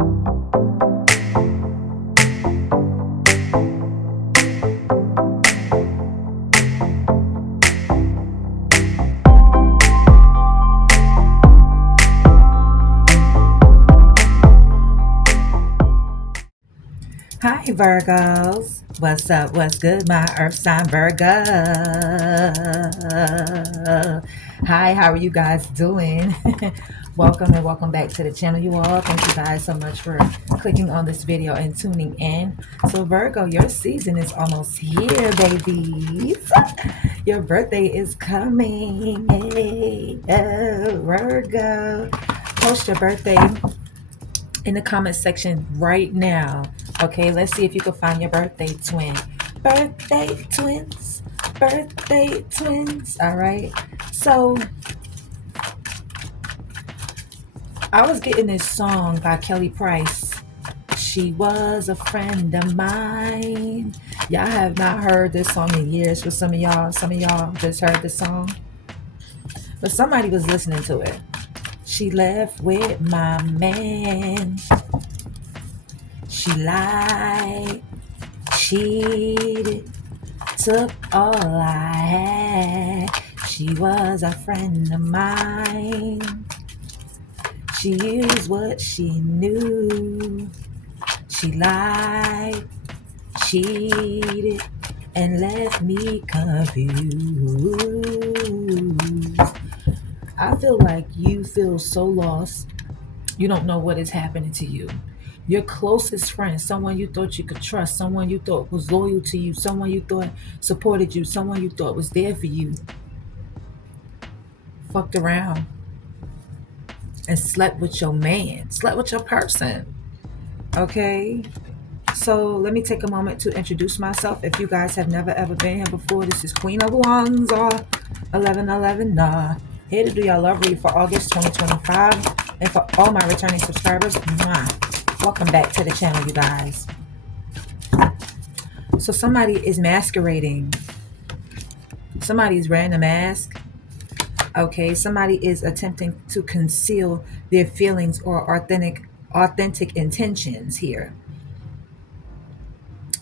Hi, Virgos. What's up? What's good, my Earth sign Virgo? Hi, how are you guys doing? Welcome and welcome back to the channel, you all. Thank you guys so much for clicking on this video and tuning in. So, Virgo, your season is almost here, babies. Your birthday is coming. Hey, oh, Virgo. Post your birthday in the comment section right now. Okay, let's see if you can find your birthday twin. Birthday twins. Birthday twins. All right. So I was getting this song by Kelly Price. She was a friend of mine. Y'all have not heard this song in years. For some of y'all just heard the song. But somebody was listening to it. She left with my man. She lied, cheated, took all I had. She was a friend of mine. She used what she knew. She lied, cheated, and left me confused. I feel like you feel so lost. You don't know what is happening to you. Your closest friend, someone you thought you could trust, someone you thought was loyal to you, someone you thought supported you, someone you thought was there for you, fucked around and slept with your man, slept with your person. Okay? So let me take a moment to introduce myself. If you guys have never ever been here before, this is Queen of Wands or 1111. Here to do your love read for August 2025. And for all my returning subscribers, welcome back to the channel, you guys. So somebody is masquerading. Somebody's wearing a mask. Okay, somebody is attempting to conceal their feelings or authentic intentions here.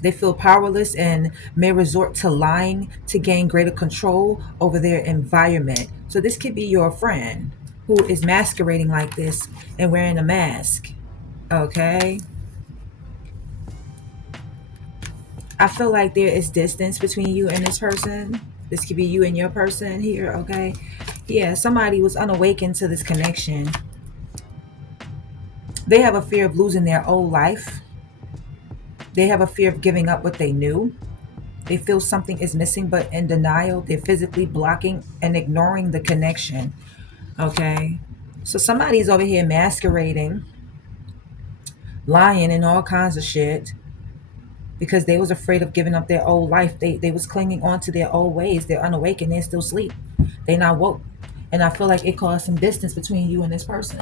They feel powerless and may resort to lying to gain greater control over their environment. So this could be your friend who is masquerading like this and wearing a mask. Okay. I feel like there is distance between you and this person. This could be you and your person here. Okay. Yeah, somebody was unawakened to this connection. They have a fear of losing their old life. They have a fear of giving up what they knew. They feel something is missing, but in denial, they're physically blocking and ignoring the connection. Okay. So somebody's over here masquerading, lying and all kinds of shit because they was afraid of giving up their old life. They was clinging on to their old ways. They're unawakened. They're still asleep. They not woke. And I feel like it caused some distance between you and this person.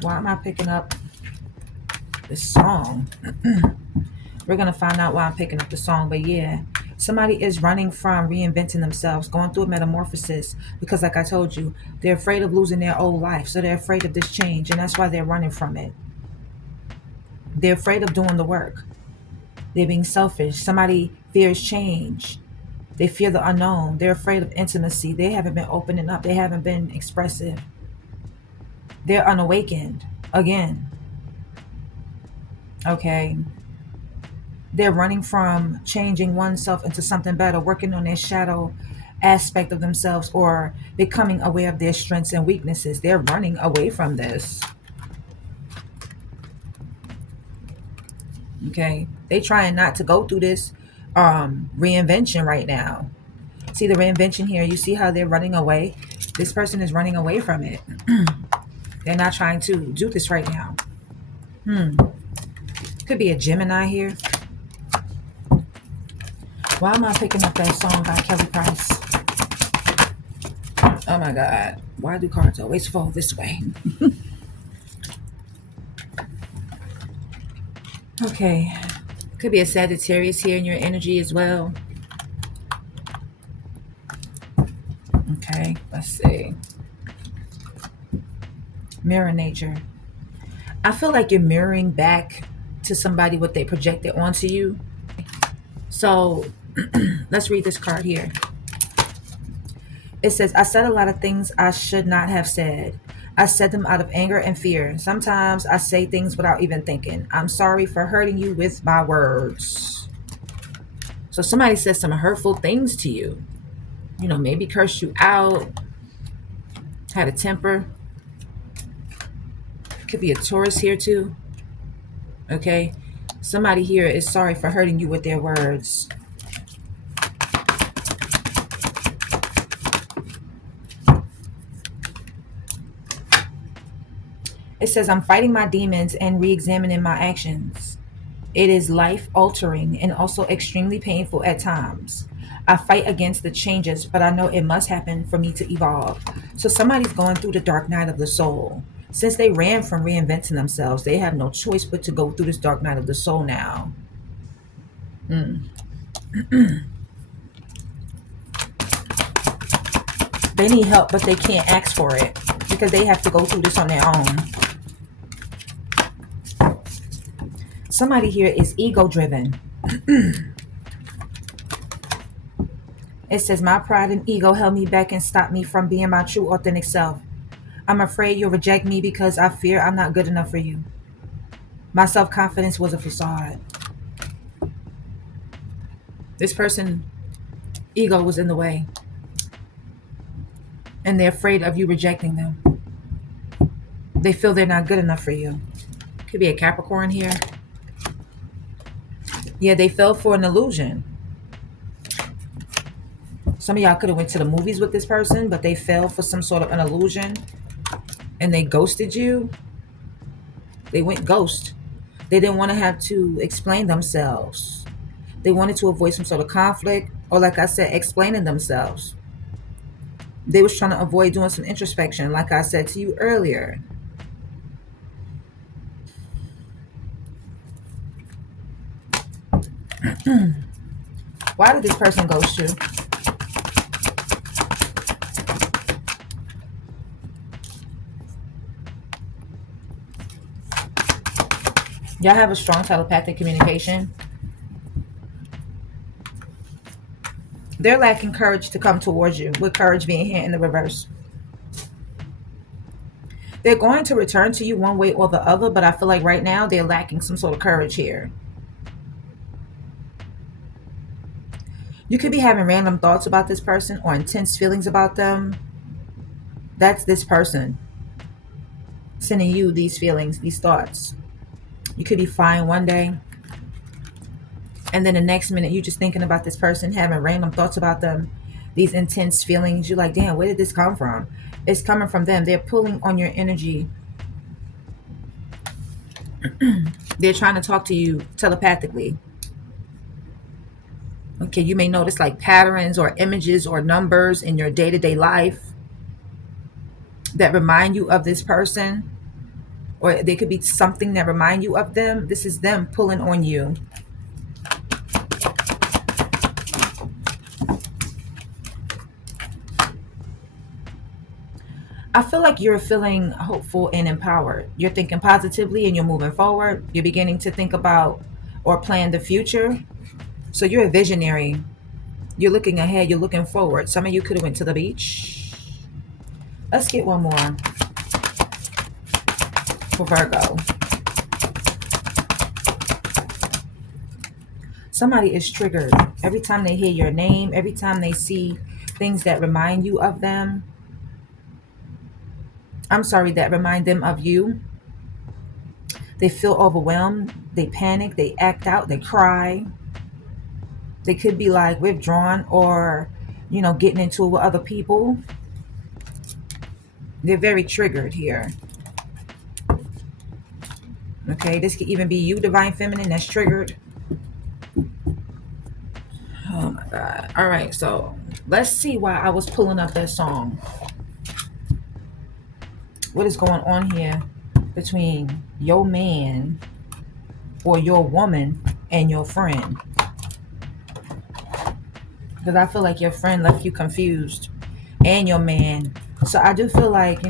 Why am I picking up this song? We're going to find out why I'm picking up the song. But yeah, somebody is running from reinventing themselves, going through a metamorphosis. Because like I told you, they're afraid of losing their old life. So they're afraid of this change. And that's why they're running from it. They're afraid of doing the work. They're being selfish. Somebody fears change. They fear the unknown. They're afraid of intimacy. They haven't been opening up. They haven't been expressive. They're unawakened again. Okay. They're running from changing oneself into something better, working on their shadow aspect of themselves, or becoming aware of their strengths and weaknesses. They're running away from this. Okay. They trying not to go through this reinvention right now. See the reinvention here? You see how they're running away? This person is running away from it. They're not trying to do this right now. Could be a Gemini here. Why am I picking up that song by Kelly Price? Oh my God. Why do cards always fall this way? Okay. Could be a Sagittarius here in your energy as well. Okay, let's see. Mirror nature. I feel like you're mirroring back to somebody what they projected onto you. So let's read this card here. It says, I said a lot of things I should not have said. I said them out of anger and fear. Sometimes I say things without even thinking. I'm sorry for hurting you with my words. So somebody says some hurtful things to you. Maybe cursed you out, had a temper. Could be a Taurus here too. Okay. Somebody here is sorry for hurting you with their words. It says, I'm fighting my demons and re-examining my actions. It is life altering and also extremely painful at times. I fight against the changes, but I know it must happen for me to evolve. So somebody's going through the dark night of the soul. Since they ran from reinventing themselves, they have no choice but to go through this dark night of the soul now. They need help, but they can't ask for it because they have to go through this on their own. Somebody here is ego driven. It says, my pride and ego held me back and stopped me from being my true authentic self. I'm afraid you'll reject me because I fear I'm not good enough for you. My self-confidence was a facade. This person, ego was in the way. And they're afraid of you rejecting them. They feel they're not good enough for you. Could be a Capricorn here. Yeah, they fell for an illusion. Some of y'all could have went to the movies with this person, but they fell for some sort of an illusion and they ghosted you. They went ghost. They didn't want to have to explain themselves. They wanted to avoid some sort of conflict, or like I said, explaining themselves. They was trying to avoid doing some introspection, like I said to you earlier. Why did this person ghost you? Y'all have a strong telepathic communication. They're lacking courage to come towards you, with courage being here in the reverse. They're going to return to you one way or the other, but I feel like right now they're lacking some sort of courage here. You could be having random thoughts about this person or intense feelings about them. That's this person sending you these feelings, these thoughts. You could be fine one day, and then the next minute you're just thinking about this person, having random thoughts about them, these intense feelings. You're like, damn, where did this come from? It's coming from them. They're pulling on your energy. They're trying to talk to you telepathically. Okay, you may notice like patterns or images or numbers in your day-to-day life that remind you of this person, or there could be something that remind you of them. This is them pulling on you. I feel like you're feeling hopeful and empowered. You're thinking positively and you're moving forward. You're beginning to think about or plan the future. So you're a visionary. You're looking ahead. You're looking forward. Some of you could have went to the beach. Let's get one more for Virgo. Somebody is triggered every time they hear your name, every time they see things that remind you of them. I'm sorry, that remind them of you. They feel overwhelmed. They panic. They act out. They cry. They could be like withdrawn or, getting into it with other people. They're very triggered here. Okay, this could even be you, Divine Feminine, that's triggered. Oh my God. All right, so let's see why I was pulling up that song. What is going on here between your man or your woman and your friend? Because I feel like your friend left you confused, and your man. So I do feel like,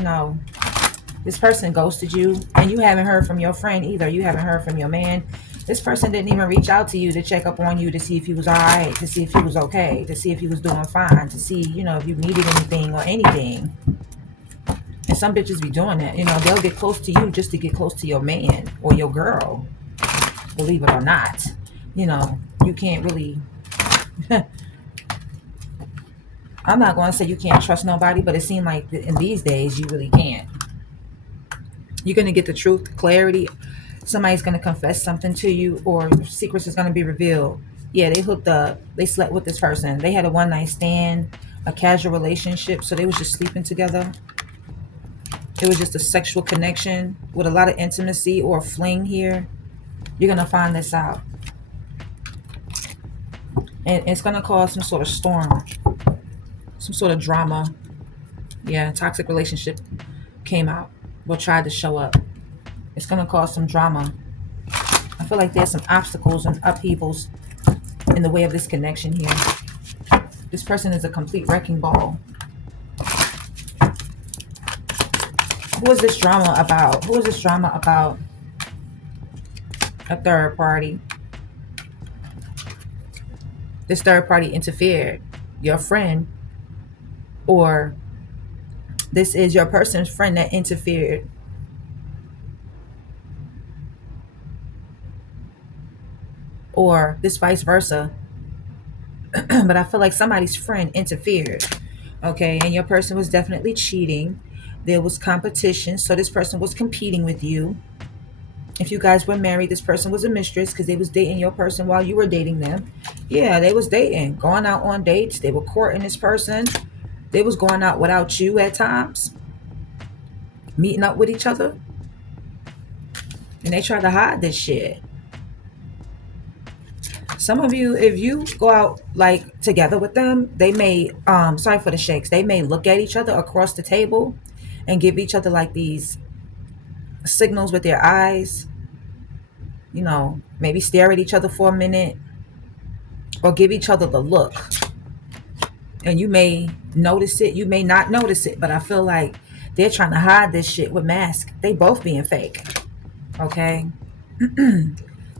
This person ghosted you, and you haven't heard from your friend either. You haven't heard from your man. This person didn't even reach out to you to check up on you, to see if he was all right, to see if he was okay, to see if he was doing fine, to see, if you needed anything or anything. And some bitches be doing that. They'll get close to you just to get close to your man or your girl, believe it or not. You can't really I'm not going to say you can't trust nobody, but it seems like in these days you really can't. You're going to get the truth, clarity. Somebody's going to confess something to you, or secrets is going to be revealed. Yeah, they hooked up. They slept with this person. They had a one night stand, a casual relationship. So they was just sleeping together. It was just a sexual connection with a lot of intimacy or a fling here. You're going to find this out. And it's going to cause some sort of storm, some sort of drama. Yeah, toxic relationship came out or tried to show up. It's going to cause some drama. I feel like there's some obstacles and upheavals in the way of this connection here. This person is a complete wrecking ball. Who is this drama about? Who is this drama about? A third party. This third party interfered. Your friend, or this is your person's friend that interfered. Or this vice versa. But I feel like somebody's friend interfered. Okay, and your person was definitely cheating. There was competition, so this person was competing with you. If you guys were married, this person was a mistress because they was dating your person while you were dating them. Yeah, they was dating, going out on dates. They were courting this person. They was going out without you at times, meeting up with each other. And they tried to hide this shit. Some of you, if you go out like together with them, they may, sorry for the shakes, they may look at each other across the table and give each other like these signals with their eyes. Maybe stare at each other for a minute or give each other the look. And you may notice it, you may not notice it, but I feel like they're trying to hide this shit with masks. They both being fake. Okay?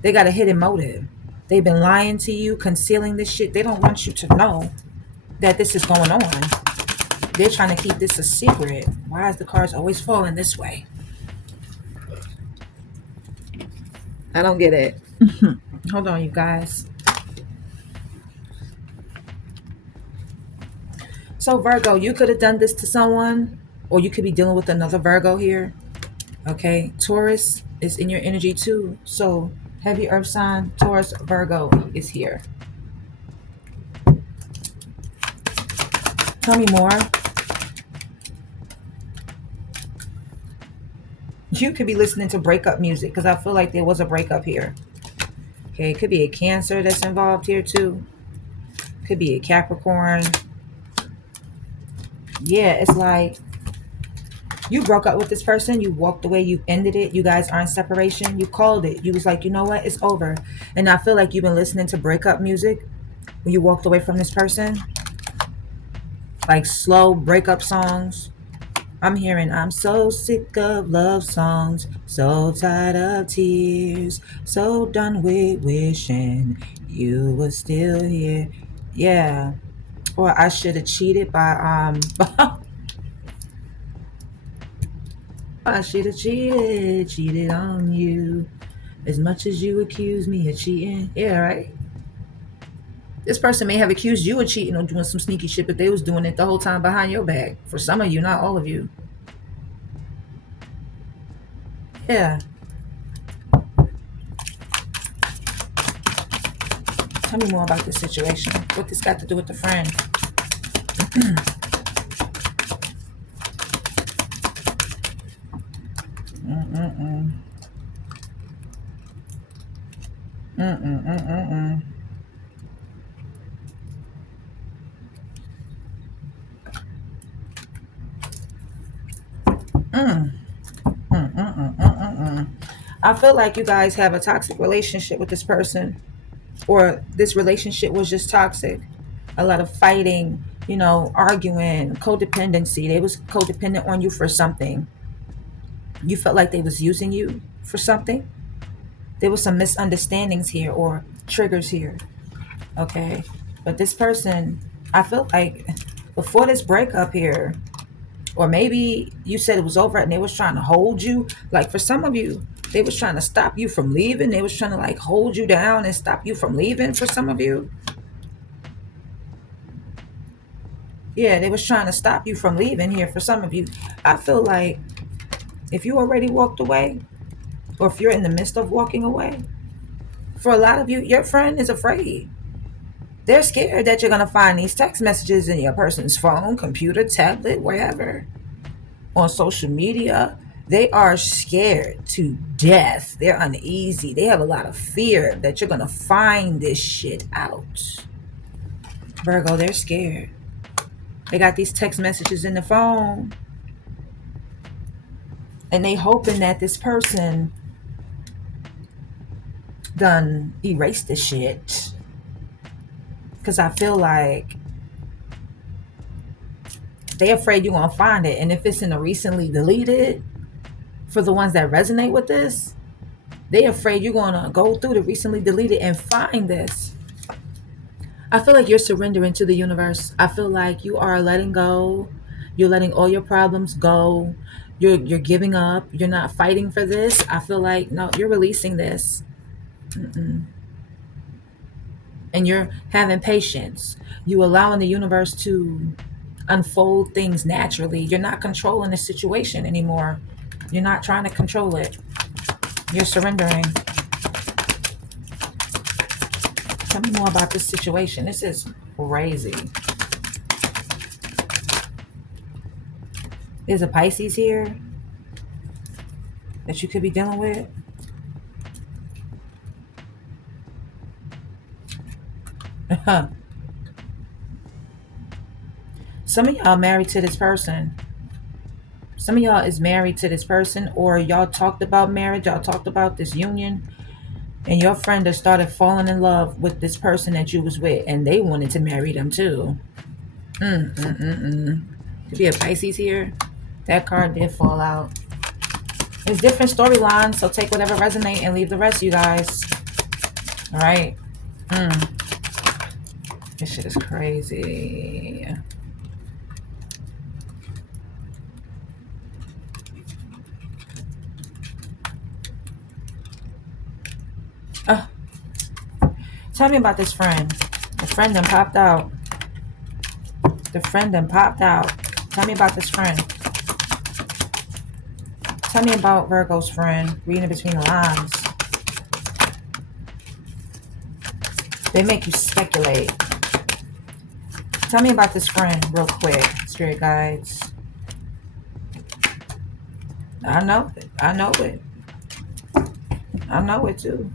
They got a hidden motive. They've been lying to you, concealing this shit. They don't want you to know that this is going on. They're trying to keep this a secret. Why is the cards always falling this way? I don't get it. Hold on, you guys. So Virgo, you could have done this to someone, or you could be dealing with another Virgo here. Okay, Taurus is in your energy too. So heavy earth sign, Taurus, Virgo is here. Tell me more. You could be listening to breakup music because I feel like there was a breakup here. Okay, it could be a Cancer that's involved here too. Could be a Capricorn. Yeah, it's like you broke up with this person, you walked away, you ended it, you guys are in separation, you called it. You was like, you know what, it's over. And I feel like you've been listening to breakup music when you walked away from this person. Like slow breakup songs. I'm hearing, I'm so sick of love songs, so tired of tears, so done with wishing you were still here. Yeah. Or I should have cheated by I should have cheated on you as much as you accuse me of cheating. Yeah, right. This person may have accused you of cheating or doing some sneaky shit, but they was doing it the whole time behind your back. For some of you, not all of you. Yeah. Tell me more about this situation. What this got to do with the friend? Mm-mm-mm. Mm-mm-mm-mm-mm. Mm. Mm-mm-mm-mm-mm. I feel like you guys have a toxic relationship with this person, or this relationship was just toxic. A lot of fighting, arguing, codependency. They was codependent on you for something. You felt like they was using you for something. There was some misunderstandings here or triggers here. Okay. But this person, I felt like before this breakup here, or maybe you said it was over and they was trying to hold you. Like for some of you, they was trying to stop you from leaving. They was trying to like hold you down and stop you from leaving for some of you. Yeah, they was trying to stop you from leaving here for some of you. I feel like if you already walked away, or if you're in the midst of walking away, for a lot of you, your friend is afraid. They're scared that you're going to find these text messages in your person's phone, computer, tablet, wherever, on social media. They are scared to death. They're uneasy. They have a lot of fear that you're going to find this shit out. Virgo, they're scared. They got these text messages in the phone, and they hoping that this person done erase the shit. Because I feel like they afraid you're gonna find it. And if it's in a recently deleted, for the ones that resonate with this, they afraid you're gonna go through the recently deleted and find this. I feel like you're surrendering to the universe. I feel like you are letting go. You're letting all your problems go. You're giving up. You're not fighting for this. I feel like no, you're releasing this. Mm-mm. And you're having patience. You allowing the universe to unfold things naturally. You're not controlling the situation anymore. You're not trying to control it. You're surrendering. Tell me more about this situation. This is crazy. There's a Pisces here that you could be dealing with. Some of y'all married to this person. Some of y'all is married to this person, or y'all talked about marriage. Y'all talked about this union, and your friend has started falling in love with this person that you was with, and they wanted to marry them too. Could be a Pisces here. That card did fall out. There's different storylines, so take whatever resonate and leave the rest, you guys. All right. This shit is crazy. Oh, tell me about this friend. The friend done popped out. The friend done popped out. Tell me about this friend. Tell me about Virgo's friend. Reading between the lines. They make you speculate. Tell me about this friend real quick, spirit guides. I know it. I know it. I know it too.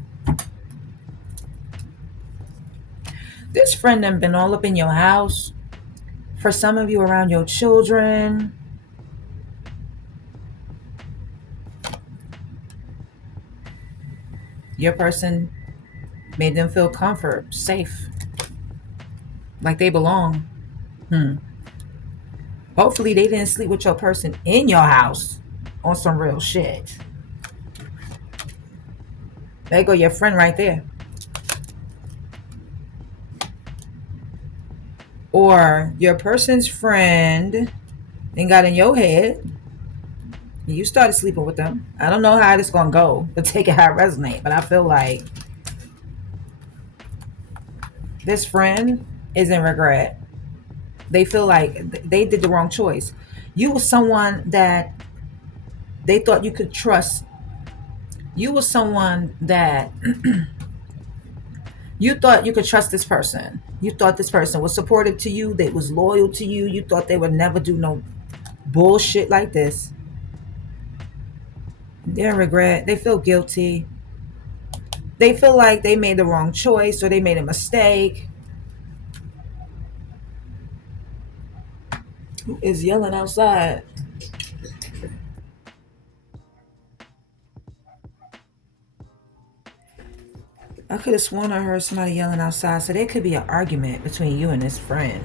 This friend done been all up in your house. For some of you, around your children. Your person made them feel comfort, safe, like they belong. Hopefully they didn't sleep with your person in your house on some real shit. There go your friend right there. Or your person's friend then got in your head and you started sleeping with them. I don't know how this gonna go, but take it how it resonate. But I feel like this friend is in regret. They feel like they did the wrong choice. You were someone that they thought you could trust. You were someone that you thought you could trust this person. You thought this person was supportive to you. They was loyal to you. You thought they would never do no bullshit like this. They're in regret. They feel guilty. They feel like they made the wrong choice or they made a mistake. Who is yelling outside? I could have sworn I heard somebody yelling outside. So there could be an argument between you and this friend.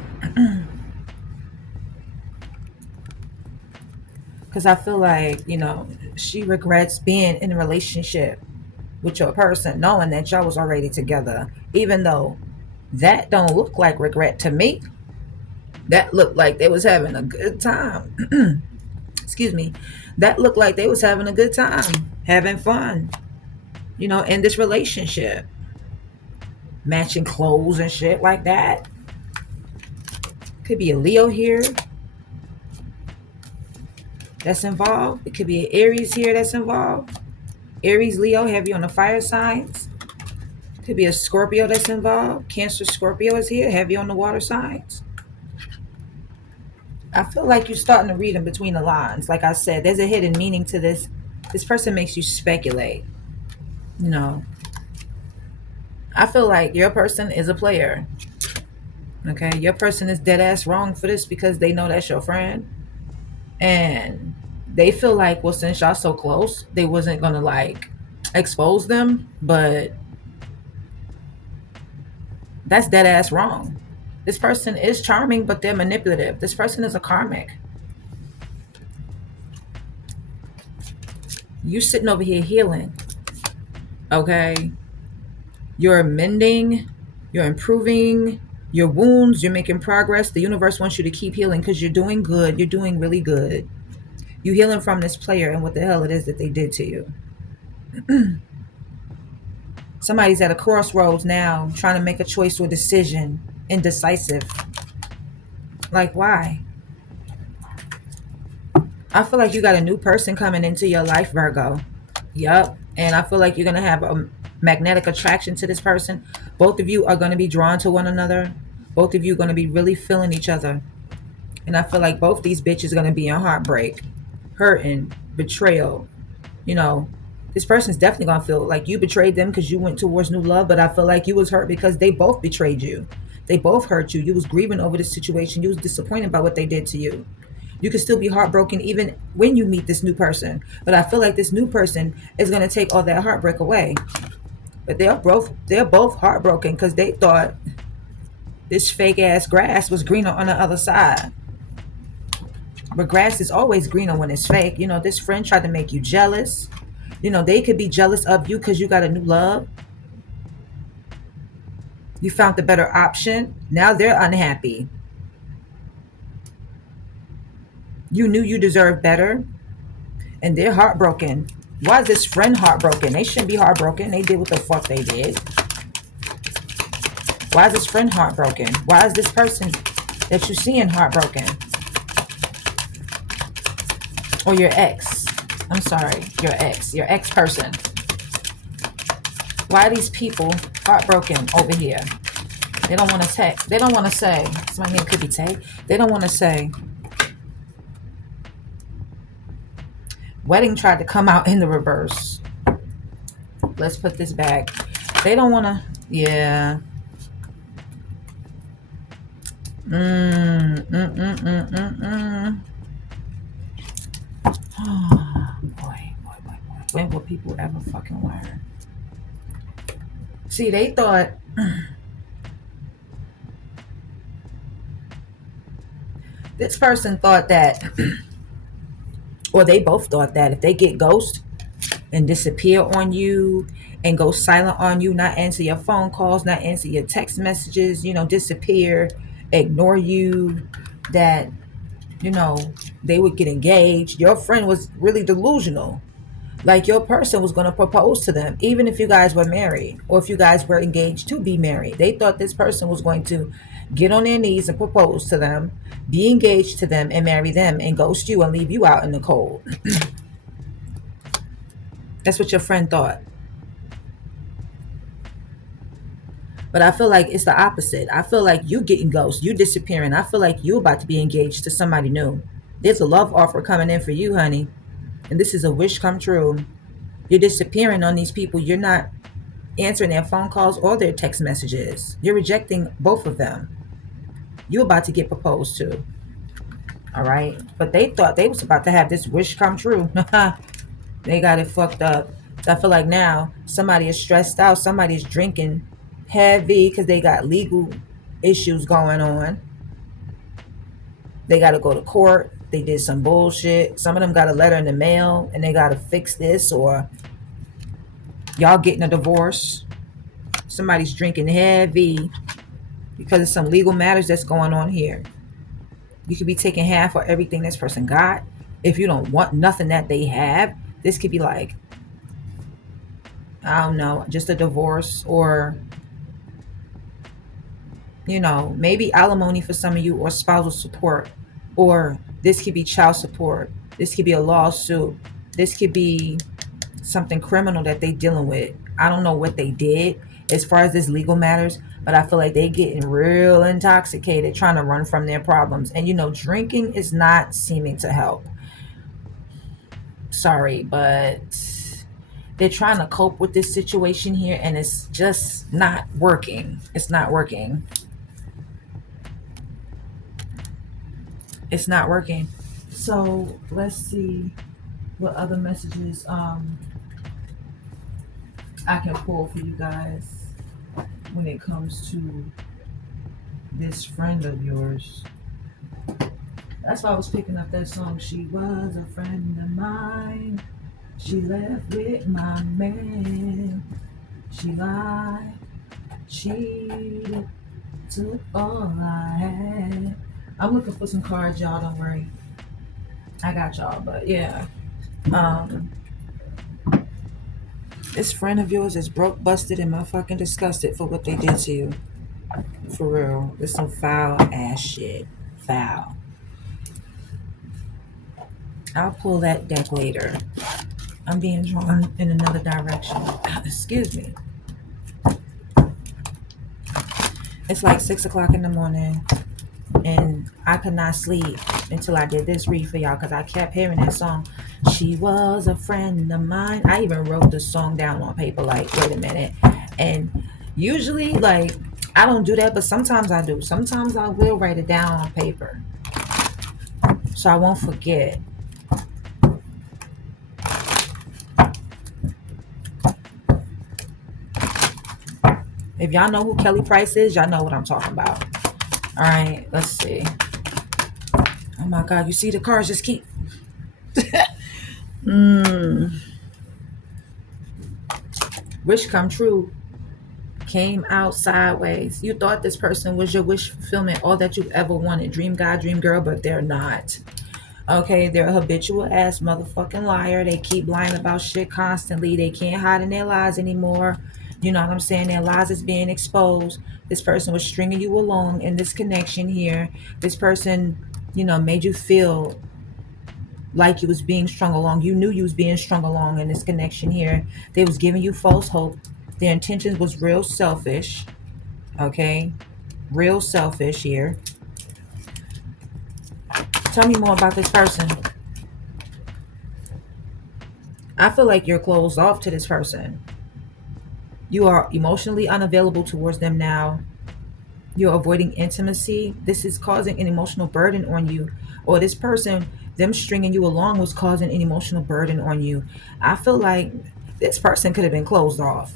Because I feel like, She regrets being in a relationship with your person, knowing that y'all was already together, even though that don't look like regret to me. That looked like they was having a good time. Excuse me. That looked like they was having a good time, having fun, in this relationship, matching clothes and shit like that. Could be a Leo here that's involved. It could be an Aries here that's involved. Aries, Leo, heavy on the fire signs. Could be a Scorpio that's involved. Cancer, Scorpio is here, heavy on the water signs. I feel like you're starting to read in between the lines. Like I said, there's a hidden meaning to this. This person makes you speculate. You know, I feel like your person is a player. Okay, your person is dead ass wrong for this because they know that's your friend. And they feel like, well, since y'all so close, they wasn't gonna like expose them, but that's dead ass wrong. This person is charming, but they're manipulative. This person is a karmic. You sitting over here healing, okay? You're mending, you're improving your wounds, you're making progress. The universe wants you to keep healing because you're doing good. You're doing really good. You healing from this player and what the hell it is that they did to you. Somebody's at a crossroads now, trying to make a choice or decision, indecisive. Like, why? I feel like you got a new person coming into your life, Virgo. Yup. And I feel like you're going to have a magnetic attraction to this person. Both of you are going to be drawn to one another. Both of you are going to be really feeling each other. And I feel like both these bitches are going to be in heartbreak, hurting, betrayal. This person's definitely going to feel like you betrayed them because you went towards new love. But I feel like you was hurt because they both betrayed you. They both hurt you. You was grieving over this situation. You was disappointed by what they did to you. You can still be heartbroken even when you meet this new person. But I feel like this new person is going to take all that heartbreak away. But they're both heartbroken because they thought this fake ass grass was greener on the other side. But grass is always greener when it's fake. This friend tried to make you jealous. They could be jealous of you because you got a new love. You found the better option. Now they're unhappy. You knew you deserved better. And they're heartbroken. Why is this friend heartbroken? They shouldn't be heartbroken. They did what the fuck they did. Why is this friend heartbroken? Why is this person that you're seeing heartbroken? Or your ex. I'm sorry, your ex person. Why are these people heartbroken over here? They don't want to text. They don't want to say. Somebody name could be Tay. They don't want to say. Wedding tried to come out in the reverse. Let's put this back. They don't want to. Yeah. Oh, boy. When will people ever fucking learn? See, they thought this person thought that, or they both thought that if they get ghost and disappear on you and go silent on you, not answer your phone calls, not answer your text messages, disappear, ignore you, that, they would get engaged. Your friend was really delusional. Like your person was going to propose to them, even if you guys were married or if you guys were engaged to be married. They thought this person was going to get on their knees and propose to them, be engaged to them and marry them and ghost you and leave you out in the cold. That's what your friend thought. But I feel like it's the opposite. I feel like you getting ghosted, you disappearing. I feel like you about to be engaged to somebody new. There's a love offer coming in for you, honey. And this is a wish come true. You're disappearing on these people. You're not answering their phone calls or their text messages. You're rejecting both of them. You're about to get proposed to. All right. But they thought they was about to have this wish come true. They got it fucked up. So I feel like now somebody is stressed out. Somebody's drinking heavy because they got legal issues going on. They got to go to court. they did some bullshit. Some of them got a letter in the mail and they got to fix this, or y'all getting a divorce. Somebody's drinking heavy because of some legal matters that's going on here. You could be taking half of everything this person got. If you don't want nothing that they have, this could be like, I don't know, just a divorce, or maybe alimony for some of you, or spousal support, or this could be child support. This could be a lawsuit. This could be something criminal that they dealing with. I don't know what they did as far as this legal matters, but I feel like they getting real intoxicated trying to run from their problems. And drinking is not seeming to help. Sorry, but they're trying to cope with this situation here, and it's just not working. It's not working. It's not working. So let's see what other messages I can pull for you guys when it comes to this friend of yours. That's why I was picking up that song. She was a friend of mine. She left with my man. She lied. Cheated. Took all I had. I'm looking for some cards, y'all. Don't worry. I got y'all. But yeah. This friend of yours is broke, busted, and motherfucking disgusted for what they did to you. For real. It's some foul ass shit. Foul. I'll pull that deck later. I'm being drawn in another direction. Excuse me. It's like 6 o'clock in the morning, and I could not sleep until I did this read for y'all, because I kept hearing that song. She was a friend of mine. I even wrote the song down on paper, like, wait a minute. And usually, like, I don't do that, but sometimes I do. Sometimes I will write it down on paper so I won't forget. If y'all know who Kelly Price is, y'all know what I'm talking about. All right, let's see. Oh my God, you see the cards just keep. Wish come true. Came out sideways. You thought this person was your wish fulfillment, all that you ever wanted. Dream guy, dream girl, but they're not. Okay, they're a habitual ass motherfucking liar. They keep lying about shit constantly. They can't hide in their lies anymore. You know what I'm saying? Their lies is being exposed. This person was stringing you along in this connection here. This person, made you feel like you was being strung along. You knew you was being strung along in this connection here. They was giving you false hope. Their intentions was real selfish. Okay? Real selfish here. Tell me more about this person. I feel like you're closed off to this person. You are emotionally unavailable towards them now. You're avoiding intimacy. This is causing an emotional burden on you. Or this person, them stringing you along, was causing an emotional burden on you. I feel like this person could have been closed off.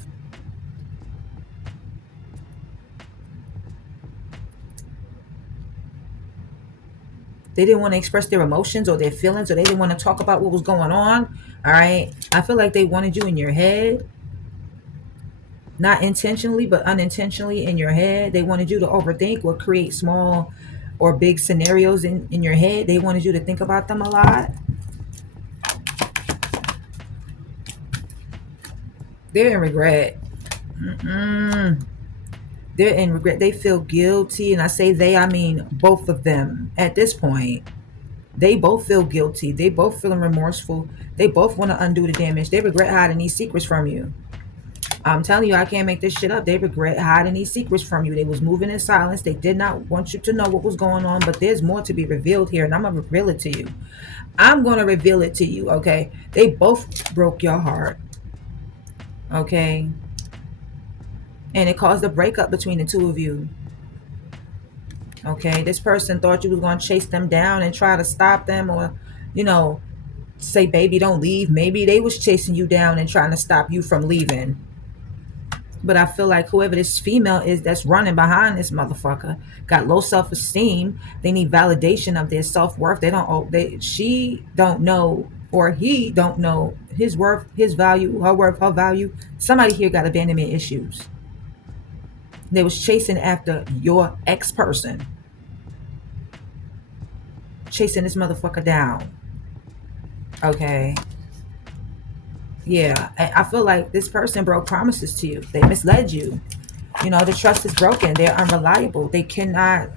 They didn't want to express their emotions or their feelings, or they didn't want to talk about what was going on. All right. I feel like they wanted you in your head. Not intentionally, but unintentionally in your head. They wanted you to overthink or create small or big scenarios in your head. They wanted you to think about them a lot. They're in regret. They're in regret. They feel guilty. And I say they, I mean both of them at this point. They both feel guilty. They both feeling remorseful. They both want to undo the damage. They regret hiding these secrets from you. I'm telling you, I can't make this shit up. They regret hiding these secrets from you. They was moving in silence. They did not want you to know what was going on, but there's more to be revealed here, and I'm going to reveal it to you. I'm going to reveal it to you, okay? They both broke your heart, okay? And it caused a breakup between the two of you, okay? This person thought you was going to chase them down and try to stop them, or, say, baby, don't leave. Maybe they was chasing you down and trying to stop you from leaving. But I feel like whoever this female is that's running behind this motherfucker got low self-esteem. They need validation of their self-worth. She don't know, or he don't know his worth, his value, her worth, her value. Somebody here got abandonment issues. They was chasing after your ex-person, chasing this motherfucker down. Okay. Yeah, I feel like this person broke promises to you. They misled you. You know, the trust is broken. They're unreliable. They cannot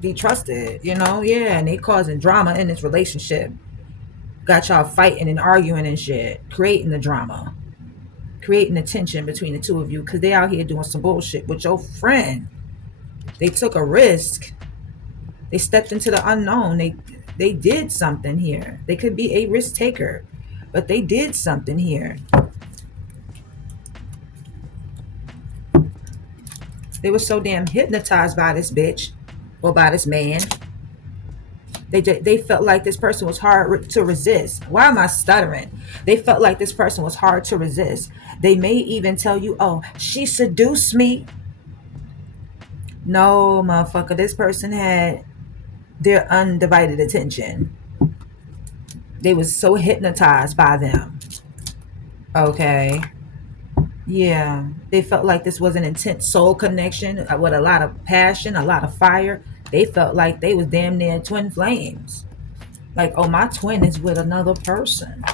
be trusted, you know? Yeah, and they causing drama in this relationship. Got y'all fighting and arguing and shit, creating the drama, creating the tension between the two of you because they out here doing some bullshit with your friend. They took a risk. They stepped into the unknown. They did something here. They could be a risk taker, but they did something here. They were so damn hypnotized by this bitch or by this man. They felt like this person was hard to resist. Why am I stuttering? They felt like this person was hard to resist. They may even tell you, oh, she seduced me. No, motherfucker, this person had their undivided attention. They was so hypnotized by them. Okay. Yeah. They felt like this was an intense soul connection with a lot of passion, a lot of fire. They felt like they was damn near twin flames. Like, oh, my twin is with another person.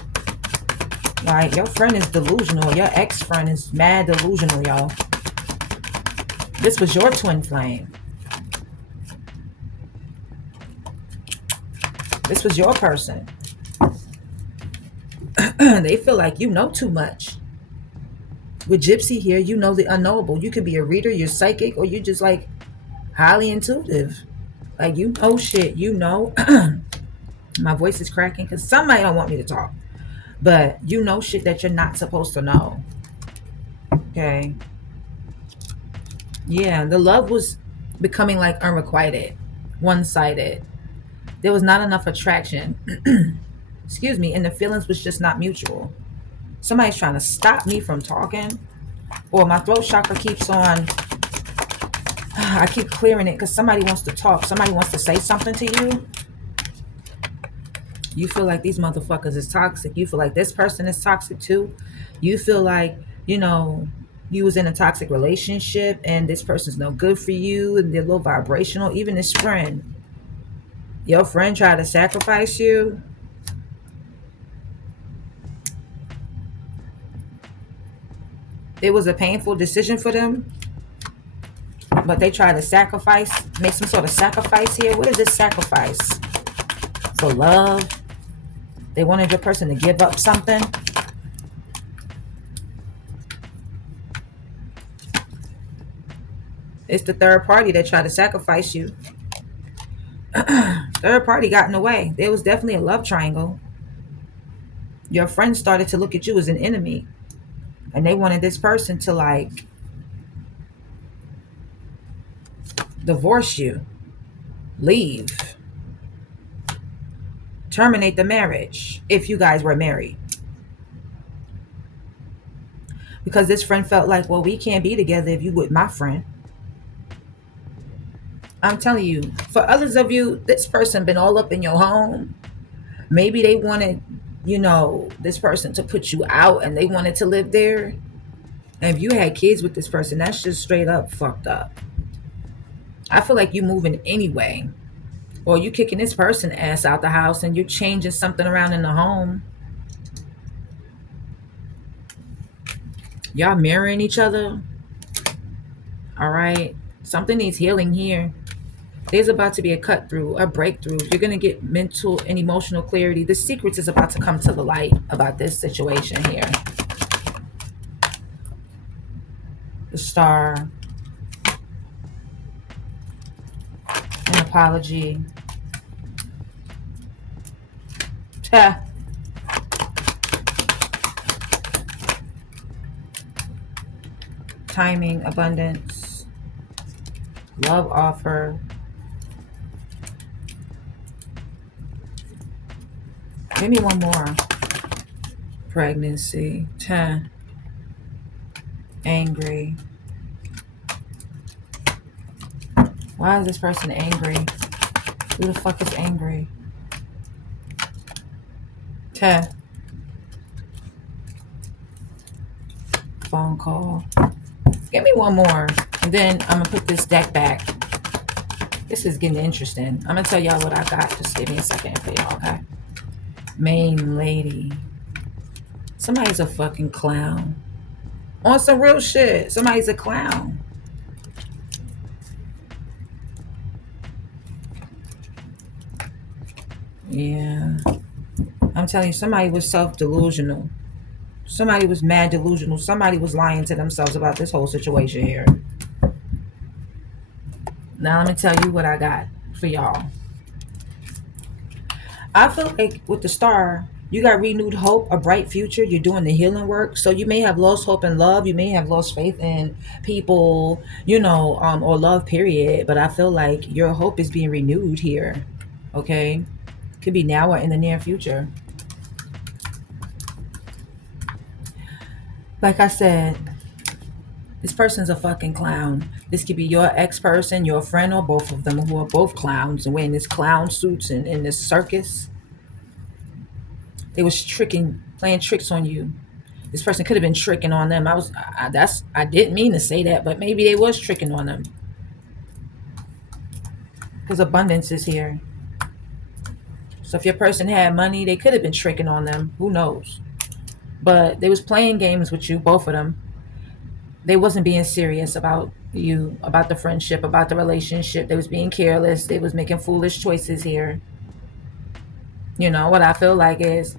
Like, your friend is delusional. Your ex-friend is mad delusional, y'all. This was your twin flame. This was your person. They feel like you know too much. With Gypsy here, you know the unknowable. You could be a reader, you're psychic, or you're just like highly intuitive. Like, you know shit, you know. My voice is cracking because somebody don't want me to talk. But you know shit that you're not supposed to know. Okay. Yeah, the love was becoming like unrequited, one-sided. There was not enough attraction. Excuse me, and the feelings was just not mutual. Somebody's trying to stop me from talking, or my throat chakra keeps on. I keep clearing it because somebody wants to talk. Somebody wants to say something to you. You feel like these motherfuckers is toxic. You feel like this person is toxic too. You feel like, you know, you was in a toxic relationship and this person's no good for you and they're low vibrational. Even this friend, your friend tried to sacrifice you. It was a painful decision for them, but they tried to sacrifice, make some sort of sacrifice here. What is this sacrifice? For love? They wanted your person to give up something. It's the third party that tried to sacrifice you. Third party got in the way. There was definitely a love triangle. Your friends started to look at you as an enemy. And they wanted this person to like divorce you, leave, terminate the marriage if you guys were married. Because this friend felt like, well, we can't be together if you with my friend. I'm telling you, for others of you, this person been all up in your home. Maybe they wanted, you know, this person to put you out and they wanted to live there. And if you had kids with this person, that's just straight up fucked up. I feel like you moving anyway. Or you kicking this person ass out the house and you're changing something around in the home. Y'all mirroring each other. All right. Something needs healing here. There's about to be a cut through, a breakthrough. You're going to get mental and emotional clarity. The secrets is about to come to the light about this situation here. The Star. An apology. Ta. Timing, abundance, love offer. Give me one more. Pregnancy. 10. Angry. Why is this person angry? Who the fuck is angry? Teh. Phone call. Give me one more. And then I'm going to put this deck back. This is getting interesting. I'm going to tell y'all what I got. Just give me a second for y'all, okay? Main lady. Somebody's a fucking clown. On some real shit. Somebody's a clown. Yeah. I'm telling you, somebody was self-delusional. Somebody was mad delusional. Somebody was lying to themselves about this whole situation here. Now let me tell you what I got for y'all. I feel like with the star, you got renewed hope, a bright future. You're doing the healing work. So you may have lost hope in love. You may have lost faith in people, or love, period. But I feel like your hope is being renewed here. Okay? Could be now or in the near future. Like I said, this person's a fucking clown. This could be your ex-person, your friend, or both of them, who are both clowns and wearing this clown suits and in this circus. They was playing tricks on you. This person could have been tricking on them. I didn't mean to say that, but maybe they was tricking on them. Because abundance is here. So if your person had money, they could have been tricking on them. Who knows? But they was playing games with you, both of them. They wasn't being serious about you, about the friendship, about the relationship. They was being careless. They was making foolish choices here. What I feel like is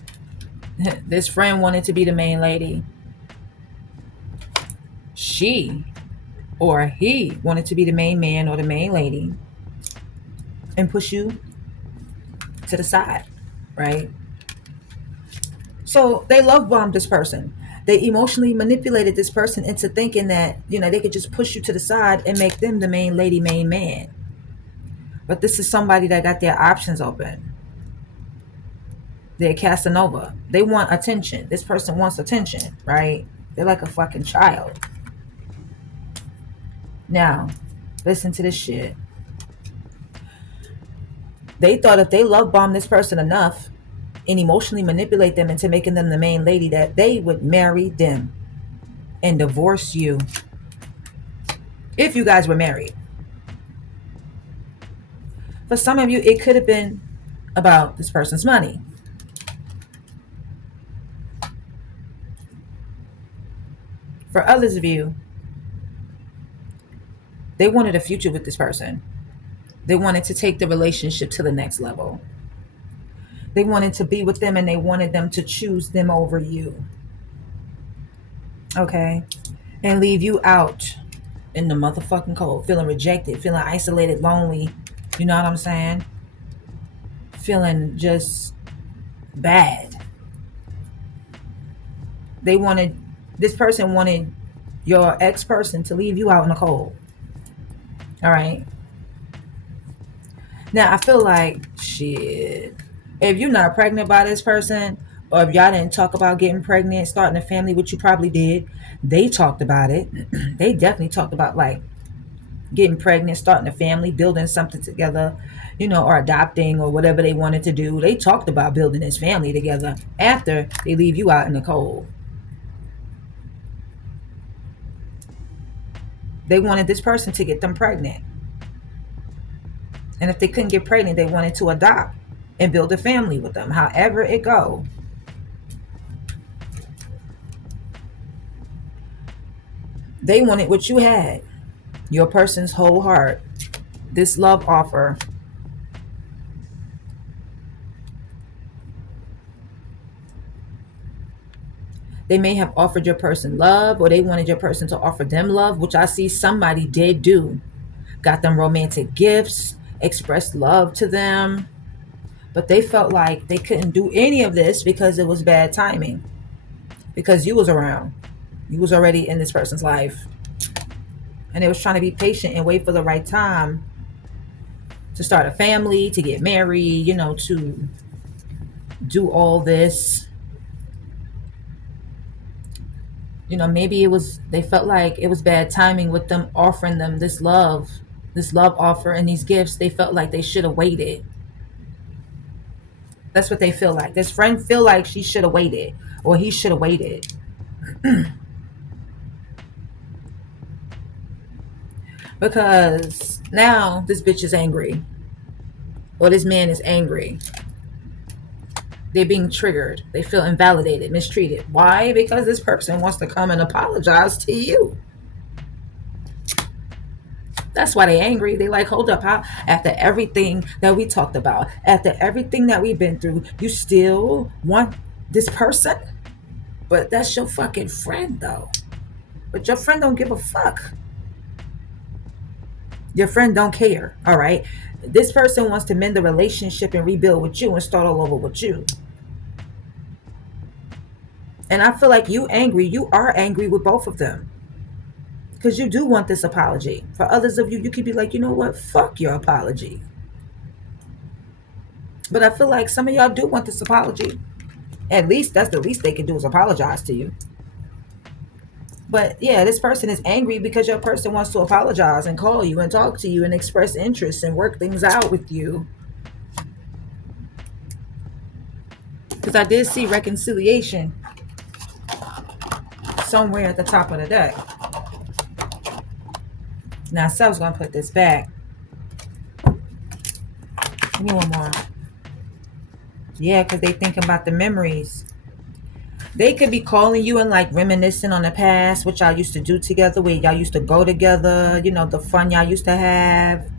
this friend wanted to be the main lady. She or he wanted to be the main man or the main lady and push you to the side, right? So they love bombed this person. They emotionally manipulated this person into thinking that, they could just push you to the side and make them the main lady, main man. But this is somebody that got their options open. They're Casanova. They want attention. This person wants attention, right? They're like a fucking child. Now, listen to this shit. They thought if they love bomb this person enough and emotionally manipulate them into making them the main lady, that they would marry them and divorce you if you guys were married. For some of you, it could have been about this person's money. For others of you, they wanted a future with this person. They wanted to take the relationship to the next level. They wanted to be with them and they wanted them to choose them over you. Okay? And leave you out in the motherfucking cold, feeling rejected, feeling isolated, lonely. You know what I'm saying? Feeling just bad. This person wanted your ex-person to leave you out in the cold. All right? Now, I feel like, shit, if you're not pregnant by this person, or if y'all didn't talk about getting pregnant, starting a family, which you probably did, they talked about it. They definitely talked about, like, getting pregnant, starting a family, building something together, or adopting or whatever they wanted to do. They talked about building this family together after they leave you out in the cold. They wanted this person to get them pregnant. And if they couldn't get pregnant, they wanted to adopt and build a family with them, however it go. They wanted what you had, your person's whole heart, this love offer. They may have offered your person love, or they wanted your person to offer them love, which I see somebody did do. Got them romantic gifts, expressed love to them. But they felt like they couldn't do any of this because it was bad timing. Because you was around. You was already in this person's life. And they was trying to be patient and wait for the right time to start a family, to get married, to do all this. You know, maybe they felt like it was bad timing with them offering them this love offer and these gifts. They felt like they should have waited. That's what they feel like. This friend feel like she should have waited, or he should have waited. Because now this bitch is angry, or this man is angry. They're being triggered. They feel invalidated, mistreated. Why? Because this person wants to come and apologize to you. That's why they're angry. They like, hold up, how after everything that we talked about, after everything that we've been through, you still want this person? But that's your fucking friend though. But your friend don't give a fuck. Your friend don't care. All right. This person wants to mend the relationship and rebuild with you and start all over with you. And I feel like you are angry with both of them. Because you do want this apology. For others of you, you could be like, you know what? Fuck your apology. But I feel like some of y'all do want this apology. At least that's the least they can do is apologize to you. But yeah, this person is angry because your person wants to apologize and call you and talk to you and express interest and work things out with you. Because I did see reconciliation somewhere at the top of the deck. Now, Sel's going to put this back. Give me one more. Yeah, because they thinking about the memories. They could be calling you and like reminiscing on the past, what y'all used to do together, where y'all used to go together, you know, the fun y'all used to have,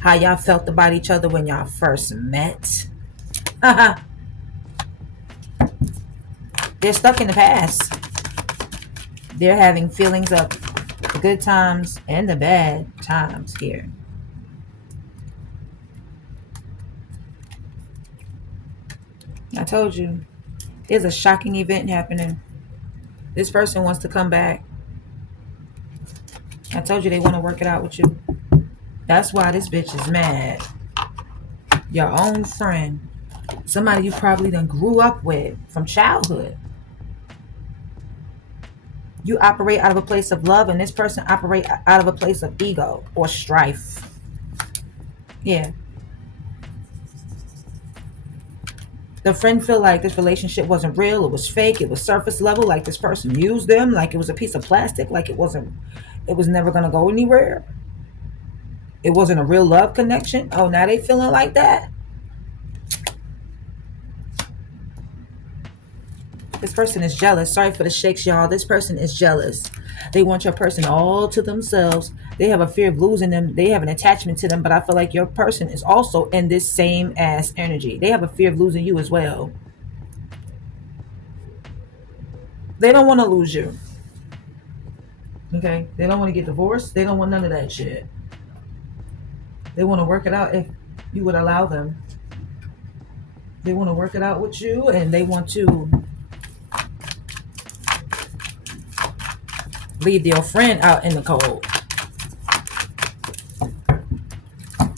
how y'all felt about each other when y'all first met. They're stuck in the past. They're having feelings of the good times and the bad times here. I told you, there's a shocking event happening. This person wants to come back. I told you they want to work it out with you. That's why this bitch is mad. Your own friend. Somebody you probably done grew up with from childhood. You operate out of a place of love, and this person operate out of a place of ego or strife. Yeah. The friend feel like this relationship wasn't real, it was fake, it was surface level, like this person used them, like it was a piece of plastic, like it was never gonna go anywhere. It wasn't a real love connection. Oh, now they feeling like that? This person is jealous. Sorry for the shakes, y'all. This person is jealous. They want your person all to themselves. They have a fear of losing them. They have an attachment to them. But I feel like your person is also in this same ass energy. They have a fear of losing you as well. They don't want to lose you. Okay? They don't want to get divorced. They don't want none of that shit. They want to work it out if you would allow them. They want to work it out with you, and they want to leave your friend out in the cold.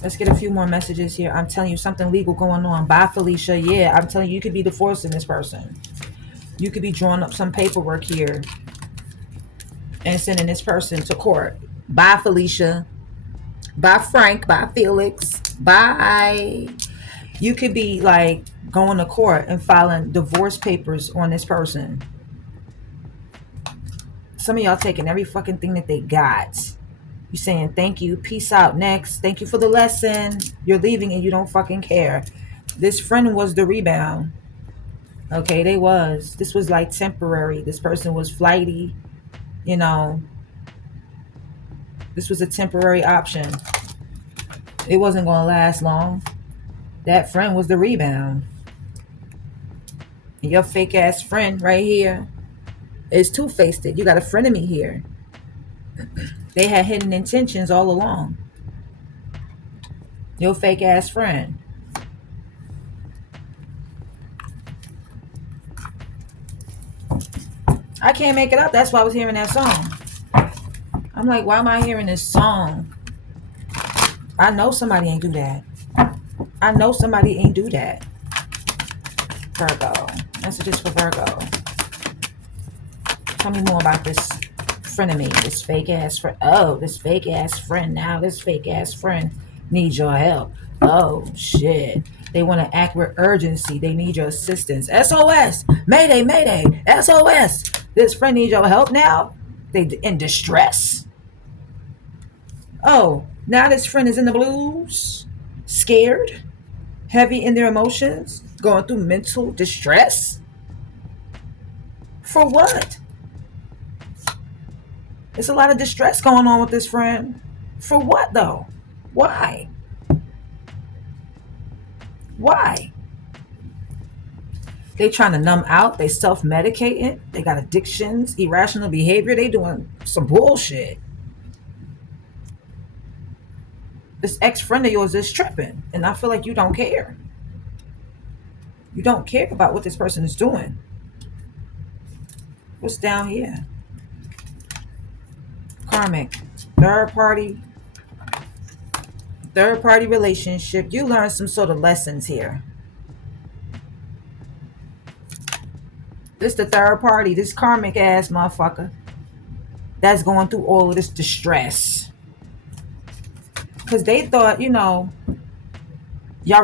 Let's get a few more messages here. I'm telling you, something legal going on. Bye, Felicia. Yeah, I'm telling you, you could be divorcing this person. You could be drawing up some paperwork here and sending this person to court. Bye, Felicia. Bye, Frank. Bye, Felix. Bye. You could be like going to court and filing divorce papers on this person. Some of y'all taking every fucking thing that they got. You saying thank you, peace out, next. Thank you for the lesson. You're leaving and you don't fucking care. This friend was the rebound. Okay, they was. This was like temporary. This person was flighty. You know, this was a temporary option. It wasn't going to last long. That friend was the rebound. And your fake ass friend right here is two-faced. You got a frenemy here. They had hidden intentions all along. Your fake ass friend. I can't make it up. That's why I was hearing that song. I'm like, why am I hearing this song? I know somebody ain't do that. I know somebody ain't do that. Virgo. Messages for Virgo. Tell me more about this frenemy, this fake ass friend. Oh, this fake ass friend. Now this fake ass friend needs your help. Oh shit. They want to act with urgency. They need your assistance. SOS. Mayday, mayday. SOS. This friend needs your help now. They in distress. Oh, now this friend is in the blues. Scared. Heavy in their emotions. Going through mental distress. For what? There's a lot of distress going on with this friend. For what though? Why? Why? They trying to numb out. They self-medicating. They got addictions, irrational behavior. They doing some bullshit. This ex-friend of yours is tripping. And I feel like you don't care. You don't care about what this person is doing. What's down here? Karmic. Third party relationship. You learn some sort of lessons here. This the third party, this karmic ass motherfucker that's going through all of this distress. Because they thought, y'all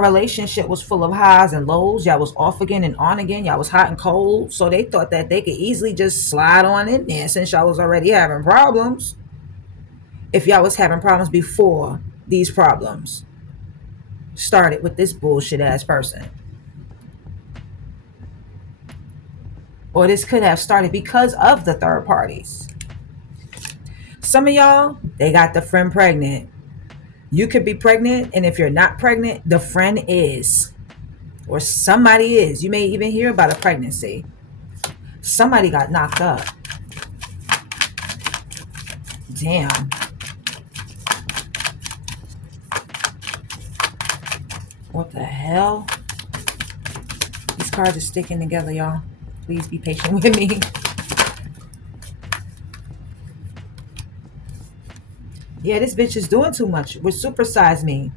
relationship was full of highs and lows. Y'all was off again and on again. Y'all was hot and cold. So they thought that they could easily just slide on in there since y'all was already having problems. If y'all was having problems before these problems started with this bullshit ass person. Or this could have started because of the third parties. Some of y'all, they got the friend pregnant. You could be pregnant, and if you're not pregnant, the friend is. Or somebody is. You may even hear about a pregnancy. Somebody got knocked up. Damn. What the hell? These cards are sticking together, y'all. Please be patient with me. Yeah, this bitch is doing too much. With supersize me.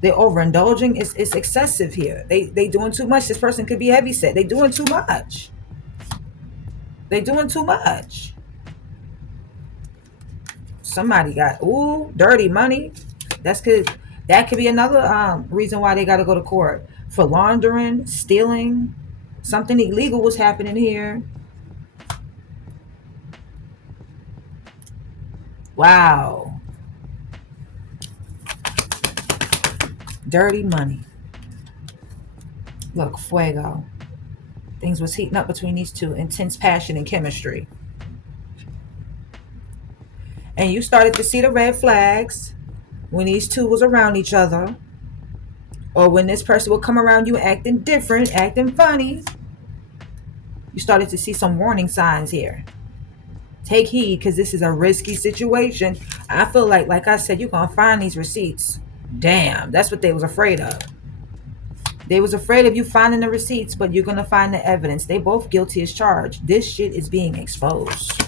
They're overindulging. It's excessive here. They doing too much. This person could be heavy set. They doing too much. They doing too much. Somebody got dirty money. That could be another reason why they got to go to court for laundering, stealing. Something illegal was happening here. Wow. Dirty money. Look, fuego. Things was heating up between these two. Intense passion and chemistry. And you started to see the red flags when these two was around each other. Or when this person would come around you acting different, acting funny. You started to see some warning signs here. Take heed, because this is a risky situation. I feel like I said, you're going to find these receipts. Damn, that's what they was afraid of. They was afraid of you finding the receipts, but you're going to find the evidence. They both guilty as charged. This shit is being exposed.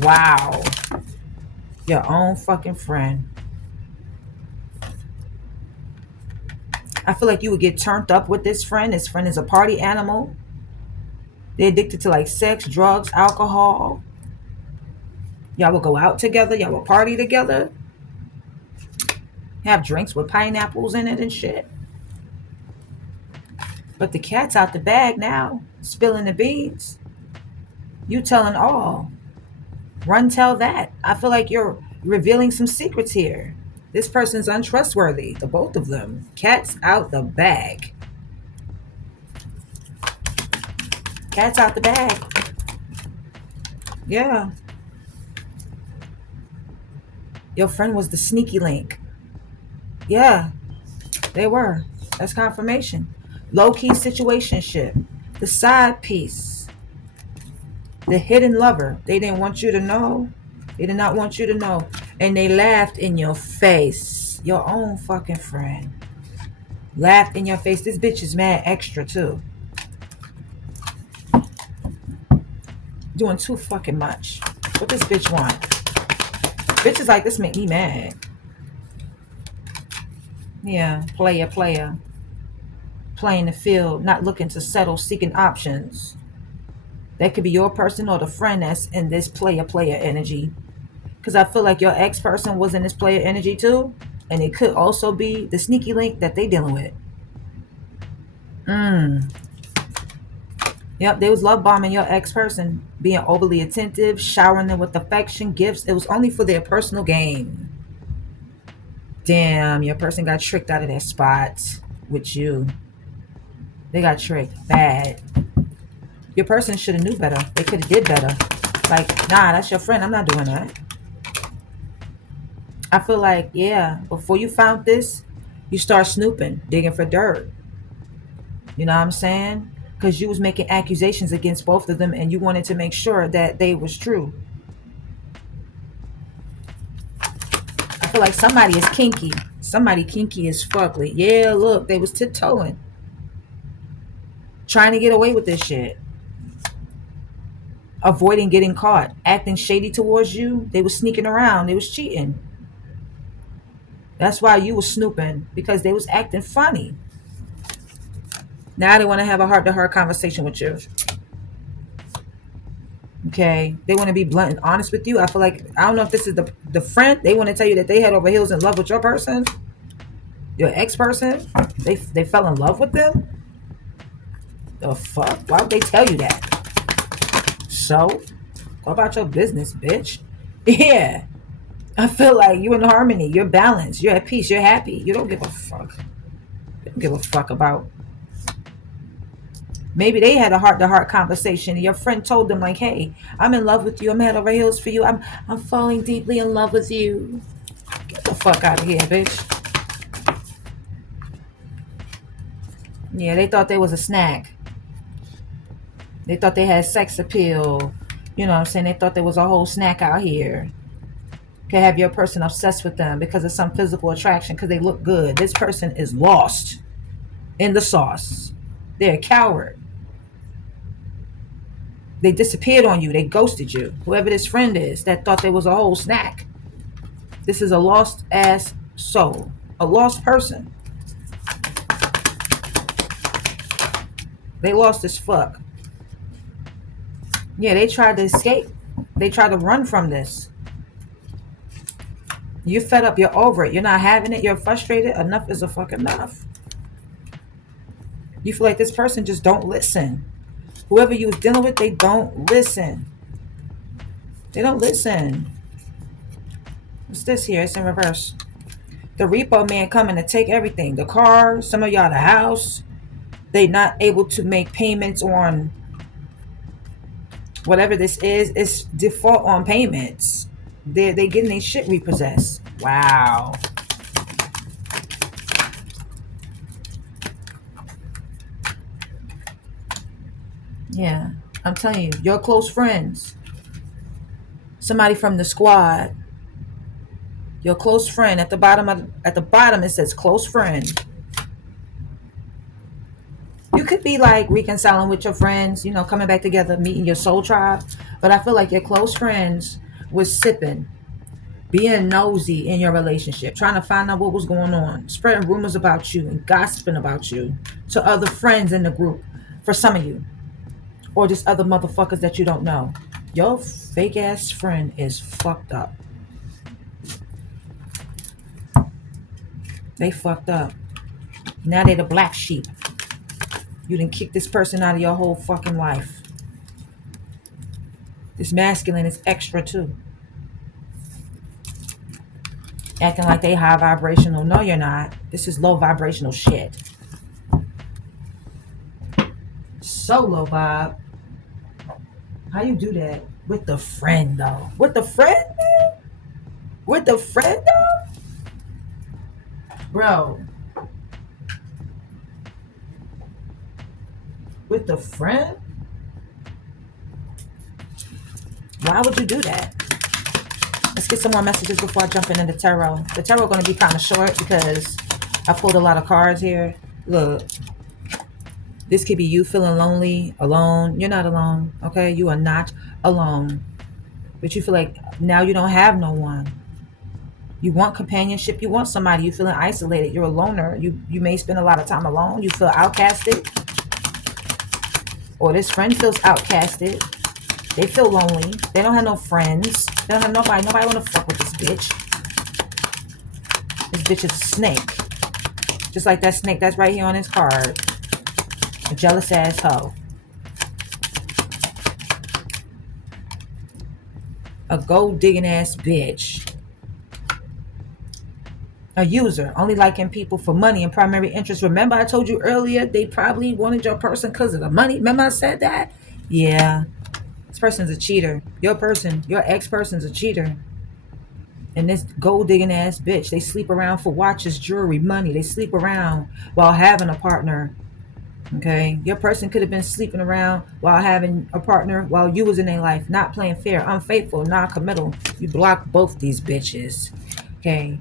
Wow. Your own fucking friend. I feel like you would get turned up with this friend. This friend is a party animal. They're addicted to like sex, drugs, alcohol. Y'all will go out together. Y'all will party together. Have drinks with pineapples in it and shit. But the cat's out the bag now. Spilling the beans. You telling all. Run tell that. I feel like you're revealing some secrets here. This person's untrustworthy. The both of them. Cat's out the bag. Cat's out the bag. Yeah. Your friend was the sneaky link. Yeah, they were. That's confirmation. Low-key situationship. The side piece. The hidden lover. They didn't want you to know. They did not want you to know. And they laughed in your face. Your own fucking friend. Laughed in your face. This bitch is mad extra too. Doing too fucking much. What this bitch want? Bitches like this make me mad. Yeah, player. Playing the field, not looking to settle, seeking options. That could be your person or the friend that's in this player energy. Because I feel like your ex-person was in this player energy too. And it could also be the sneaky link that they dealing with. Yep, they was love bombing your ex-person, being overly attentive, showering them with affection, gifts. It was only for their personal gain. Damn, your person got tricked out of their spot with you. They got tricked bad. Your person should have knew better. They could have did better. Like, nah, that's your friend. I'm not doing that. I feel like, yeah, before you found this, you start snooping, digging for dirt. You know what I'm saying? Because you was making accusations against both of them and you wanted to make sure that they was true. I feel like somebody is kinky. Somebody kinky as fuck. Like, yeah, look, they was tiptoeing. Trying to get away with this shit. Avoiding getting caught. Acting shady towards you. They was sneaking around. They was cheating. That's why you was snooping. Because they was acting funny. Now they want to have a heart-to-heart conversation with you. Okay, they want to be blunt and honest with you. I feel like, I don't know if this is the friend. They want to tell you that they head over heels in love with your person, your ex-person. They fell in love with them. The fuck? Why would they tell you that? So, go about your business, bitch. Yeah, I feel like you're in harmony. You're balanced. You're at peace. You're happy. You don't give a fuck. You don't give a fuck about. Maybe they had a heart-to-heart conversation. And your friend told them, like, "Hey, I'm in love with you. I'm head over heels for you. I'm falling deeply in love with you." Get the fuck out of here, bitch. Yeah, they thought they was a snack. They thought they had sex appeal. You know what I'm saying? They thought there was a whole snack out here. Could have your person obsessed with them because of some physical attraction because they look good. This person is lost in the sauce. They're a coward. They disappeared on you. They ghosted you. Whoever this friend is that thought there was a whole snack. This is a lost ass soul. A lost person. They lost as fuck. Yeah, they tried to escape. They tried to run from this. You're fed up. You're over it. You're not having it. You're frustrated. Enough is a fuck enough. You feel like this person just don't listen. Whoever you was dealing with, they don't listen. They don't listen. What's this here? It's in reverse. The repo man coming to take everything. The car, some of y'all the house. They not able to make payments on whatever this is. It's default on payments. They getting their shit repossessed. Wow. Yeah, I'm telling you, your close friends, somebody from the squad, your close friend at the bottom it says close friend. You could be like reconciling with your friends, you know, coming back together, meeting your soul tribe, but I feel like your close friends was sipping, being nosy in your relationship, trying to find out what was going on, spreading rumors about you and gossiping about you to other friends in the group. For some of you, or just other motherfuckers that you don't know. Your fake ass friend is fucked up. They fucked up. Now they the black sheep. You done kick this person out of your whole fucking life. This masculine is extra too. Acting like they high vibrational. No, you're not. This is low vibrational shit. So low vibe. How you do that? With the friend though. With the friend? With the friend though? Bro. With the friend? Why would you do that? Let's get some more messages before I jump into the tarot. The tarot going to be kind of short because I pulled a lot of cards here. Look. This could be you feeling lonely, alone. You're not alone, okay? You are not alone. But you feel like now you don't have no one. You want companionship. You want somebody. You're feeling isolated. You're a loner. You may spend a lot of time alone. You feel outcasted. Or this friend feels outcasted. They feel lonely. They don't have no friends. They don't have nobody. Nobody want to fuck with this bitch. This bitch is a snake. Just like that snake that's right here on his card. A jealous ass hoe. A gold digging ass bitch. A user, only liking people for money and primary interest. Remember I told you earlier they probably wanted your person because of the money? Remember I said that? Yeah. This person's a cheater. Your person, your ex-person's a cheater. And this gold digging ass bitch, they sleep around for watches, jewelry, money. They sleep around while having a partner. Okay, your person could have been sleeping around while having a partner while you was in their life, not playing fair, unfaithful, non-committal. You blocked both these bitches. Okay,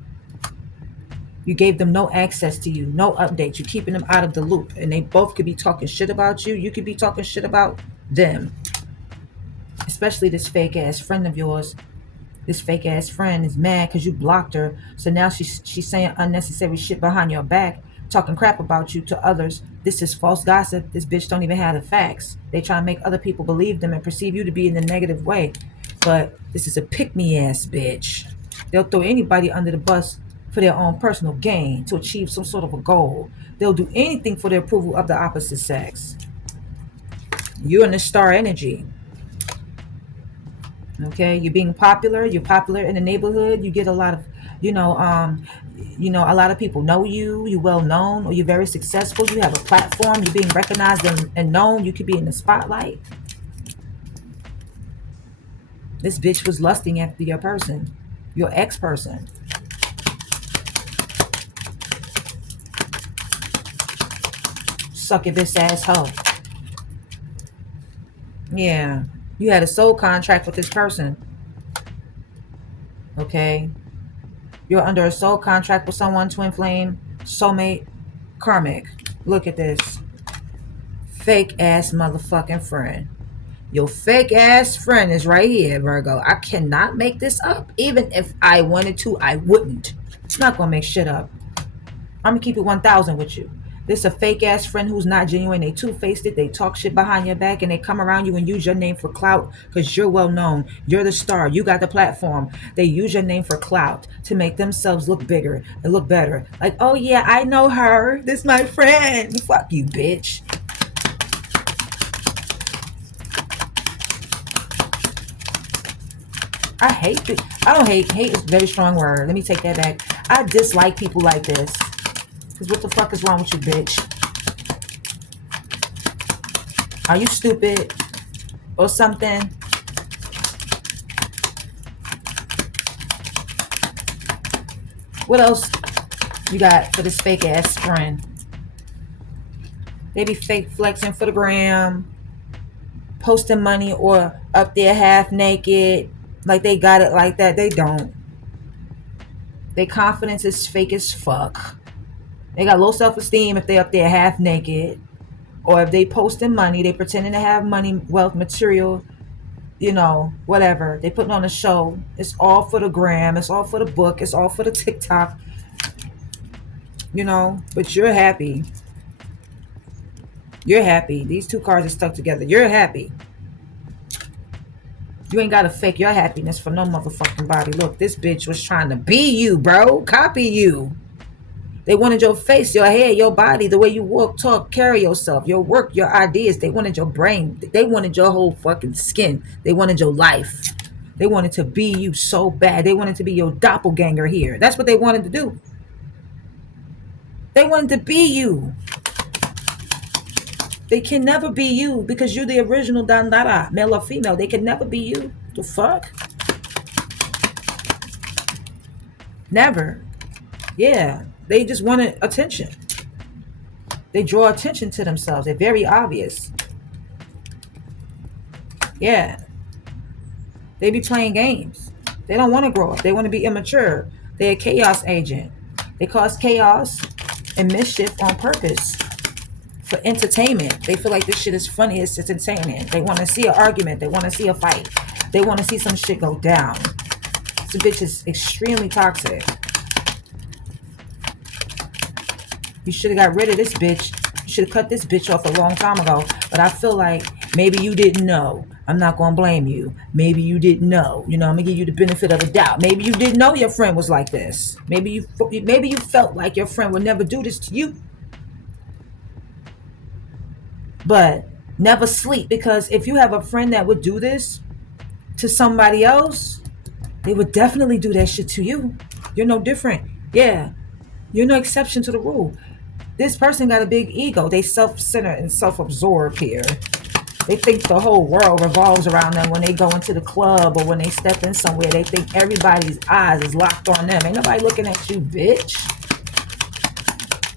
you gave them no access to you, no updates. You're keeping them out of the loop, and they both could be talking shit about you. You could be talking shit about them, especially this fake ass friend of yours. This fake ass friend is mad because you blocked her. So now she's saying unnecessary shit behind your back, talking crap about you to others. This is false gossip. This bitch don't even have the facts. They try to make other people believe them and perceive you to be in a negative way. But this is a pick-me ass bitch. They'll throw anybody under the bus for their own personal gain to achieve some sort of a goal. They'll do anything for the approval of the opposite sex. You're in the star energy. Okay, you're being popular. You're popular in the neighborhood. You get a lot of, a lot of people know you. You're well known, or you're very successful. You have a platform. You're being recognized and known. You could be in the spotlight. This bitch was lusting after your person, your ex-person. Succubus asshole. Yeah. You had a soul contract with this person. Okay. You're under a soul contract with someone, twin flame, soulmate, karmic. Look at this. Fake ass motherfucking friend. Your fake ass friend is right here, Virgo. I cannot make this up. Even if I wanted to, I wouldn't. I'm not going to make shit up. I'm going to keep it 1,000 with you. This is a fake ass friend who's not genuine. They two-faced it. They talk shit behind your back and they come around you and use your name for clout because you're well known. You're the star. You got the platform. They use your name for clout to make themselves look bigger and look better. Like, oh yeah, I know her. This is my friend. Fuck you, bitch. I hate it. I don't hate. Hate is a very strong word. Let me take that back. I dislike people like this. Because what the fuck is wrong with you, bitch? Are you stupid? Or something? What else you got for this fake ass friend? They be fake flexing for the gram. Posting money or up there half naked. Like they got it like that. They don't. Their confidence is fake as fuck. They got low self-esteem if they up there half naked. Or if they posting money, they pretending to have money, wealth, material, whatever. They putting on a show. It's all for the gram. It's all for the book. It's all for the TikTok. But you're happy. You're happy. These two cards are stuck together. You're happy. You ain't got to fake your happiness for no motherfucking body. Look, this bitch was trying to be you, bro. Copy you. They wanted your face, your hair, your body, the way you walk, talk, carry yourself, your work, your ideas. They wanted your brain. They wanted your whole fucking skin. They wanted your life. They wanted to be you so bad. They wanted to be your doppelganger here. That's what they wanted to do. They wanted to be you. They can never be you because you're the original Dandara, male or female. They can never be you. The fuck? Never. Yeah. They just wanted attention. They draw attention to themselves. They're very obvious. Yeah. They be playing games. They don't want to grow up. They want to be immature. They're a chaos agent. They cause chaos and mischief on purpose for entertainment. They feel like this shit is funny. It's entertainment. They want to see an argument. They want to see a fight. They want to see some shit go down. This bitch is extremely toxic. You should have got rid of this bitch. You should have cut this bitch off a long time ago. But I feel like maybe you didn't know. I'm not going to blame you. Maybe you didn't know. You know, I'm going to give you the benefit of the doubt. Maybe you didn't know your friend was like this. Maybe you felt like your friend would never do this to you. But never sleep, because if you have a friend that would do this to somebody else, they would definitely do that shit to you. You're no different. Yeah, you're no exception to the rule. This person got a big ego. They self-centered and self-absorbed here. They think the whole world revolves around them when they go into the club or when they step in somewhere. They think everybody's eyes is locked on them. Ain't nobody looking at you, bitch.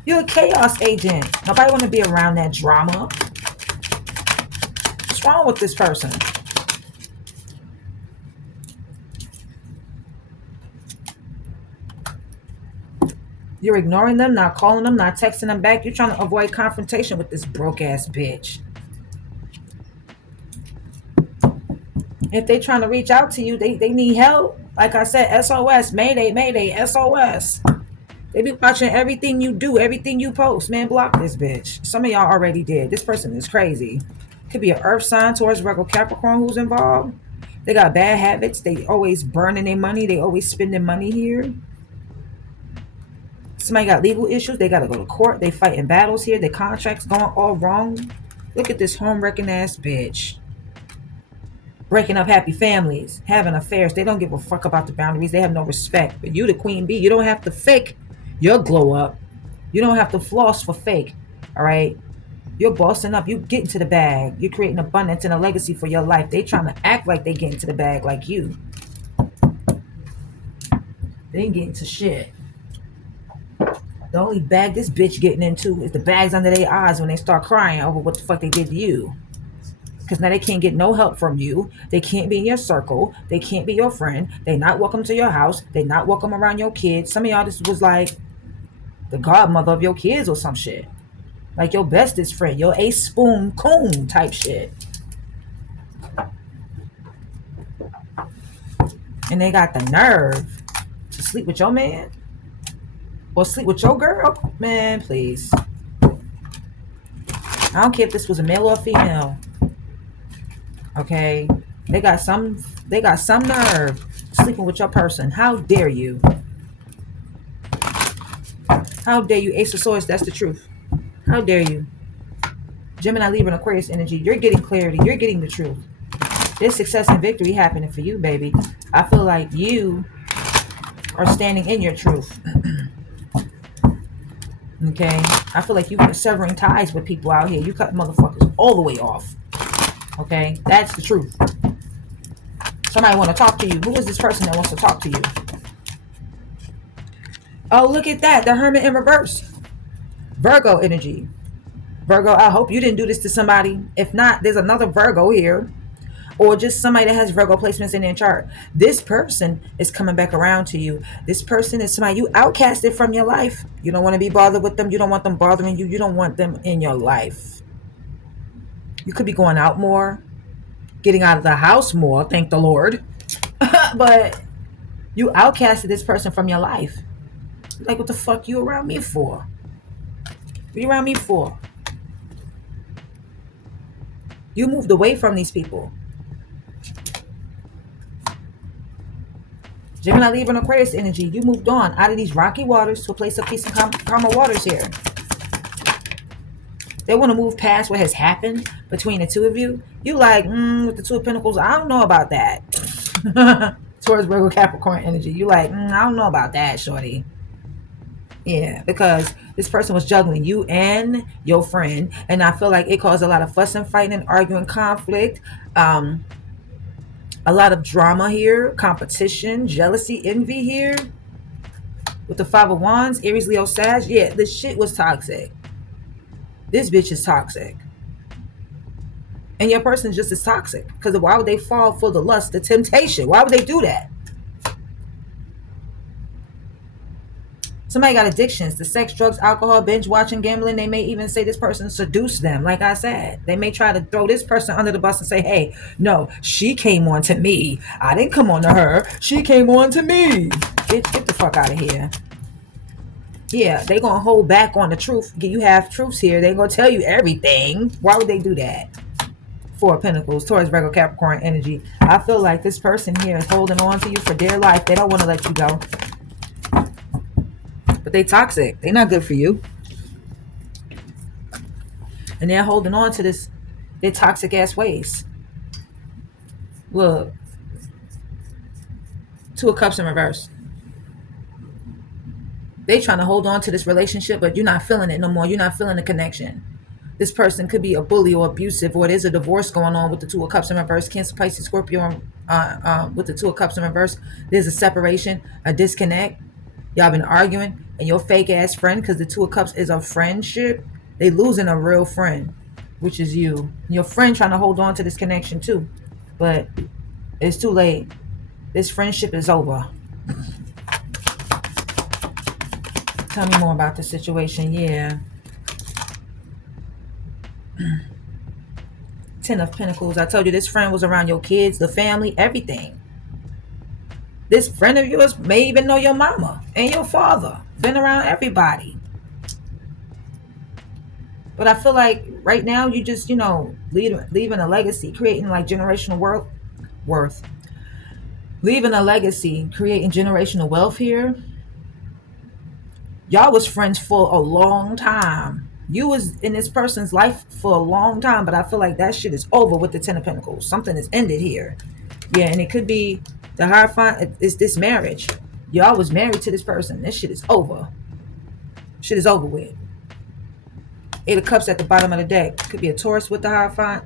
You're a chaos agent. Nobody want to be around that drama. What's wrong with this person? You're ignoring them, not calling them, not texting them back. You're trying to avoid confrontation with this broke ass bitch. If they trying to reach out to you, they need help. Like I said, SOS, Mayday, Mayday, SOS. They be watching everything you do, everything you post. Man, block this bitch. Some of y'all already did. This person is crazy. Could be an earth sign, Taurus, Virgo, Capricorn who's involved. They got bad habits. They always burning their money. They always spending money here. Somebody got legal issues. They got to go to court. They fighting battles here. Their contracts going all wrong. Look at this home-wrecking ass bitch. Breaking up happy families. Having affairs. They don't give a fuck about the boundaries. They have no respect. But you, the queen bee, you don't have to fake your glow up. You don't have to floss for fake. All right? You're bossing up. You get into the bag. You're creating abundance and a legacy for your life. They trying to act like they get into the bag like you. They ain't getting to shit. The only bag this bitch getting into is the bags under their eyes when they start crying over what the fuck they did to you. Because now they can't get no help from you. They can't be in your circle. They can't be your friend. They not welcome to your house. They not welcome around your kids. Some of y'all, this was like the godmother of your kids or some shit. Like your bestest friend. Your ace spoon coon type shit. And they got the nerve to sleep with your man. Or sleep with your girl. Man, please. I don't care if this was a male or a female. Okay, they got some nerve sleeping with your person. How dare you? How dare you? Ace of Swords, that's the truth. How dare you? Gemini, Libra, and Aquarius energy. You're getting clarity. You're getting the truth. There's success and victory happening for you, baby. I feel like you are standing in your truth. Okay, I feel like you're severing ties with people out here. You cut motherfuckers all the way off. Okay, that's the truth. Somebody want to talk to you. Who is this person that wants to talk to you? Oh, look at that. The Hermit in reverse. Virgo energy. Virgo, I hope you didn't do this to somebody. If not, there's another Virgo here. Or just somebody that has Virgo placements in their chart. This person is coming back around to you. This person is somebody you outcasted from your life. You don't want to be bothered with them. You don't want them bothering you. You don't want them in your life. You could be going out more, getting out of the house more, thank the Lord. But you outcasted this person from your life. Like, what the fuck you around me for? What you around me for? You moved away from these people. Gemini, Libra, and Aquarius energy. You moved on out of these rocky waters to a place of peace and calmer waters here. They want to move past what has happened between the two of you. You like, with the Two of Pentacles, I don't know about that. Towards Virgo, Capricorn energy. You like, I don't know about that, shorty. Yeah, because this person was juggling you and your friend. And I feel like it caused a lot of fuss and fighting and arguing, conflict. A lot of drama here. Competition, jealousy, envy here. With the Five of Wands, Aries, Leo, Sag. Yeah, this shit was toxic. This bitch is toxic. And your person is just as toxic. Because why would they fall for the lust, the temptation? Why would they do that? Somebody got addictions to sex, drugs, alcohol, binge watching, gambling. They may even say this person seduced them. Like I said, they may try to throw this person under the bus and say, hey, no, she came on to me. I didn't come on to her. She came on to me. Bitch, get the fuck out of here. Yeah, they gonna hold back on the truth. You have truths here. They gonna tell you everything. Why would they do that? Four of Pentacles, Taurus, Virgo, Capricorn energy. I feel like this person here is holding on to you for dear life. They don't want to let you go. But they toxic. They're not good for you. And they're holding on to this, their toxic ass ways. Look. Two of Cups in reverse. They trying to hold on to this relationship, but you're not feeling it no more. You're not feeling the connection. This person could be a bully or abusive, or there's a divorce going on with the Two of Cups in reverse. Cancer, Pisces, Scorpio, with the Two of Cups in reverse. There's a separation, a disconnect. Y'all been arguing, and your fake ass friend, because the Two of Cups is a friendship, they losing a real friend, which is you. Your friend trying to hold on to this connection too, but it's too late. This friendship is over. Tell me more about the situation. Yeah. Ten of Pentacles. I told you this friend was around your kids, the family, everything. This friend of yours may even know your mama and your father. Been around everybody. But I feel like right now you just, leaving a legacy, creating like generational worth. Leaving a legacy, creating generational wealth here. Y'all was friends for a long time. You was in this person's life for a long time, but I feel like that shit is over with the Ten of Pentacles. Something is ended here. Yeah, and it could be the Hierophant is this marriage. Y'all was married to this person. This shit is over. Shit is over with. Eight of Cups at the bottom of the deck. Could be a Taurus with the Hierophant.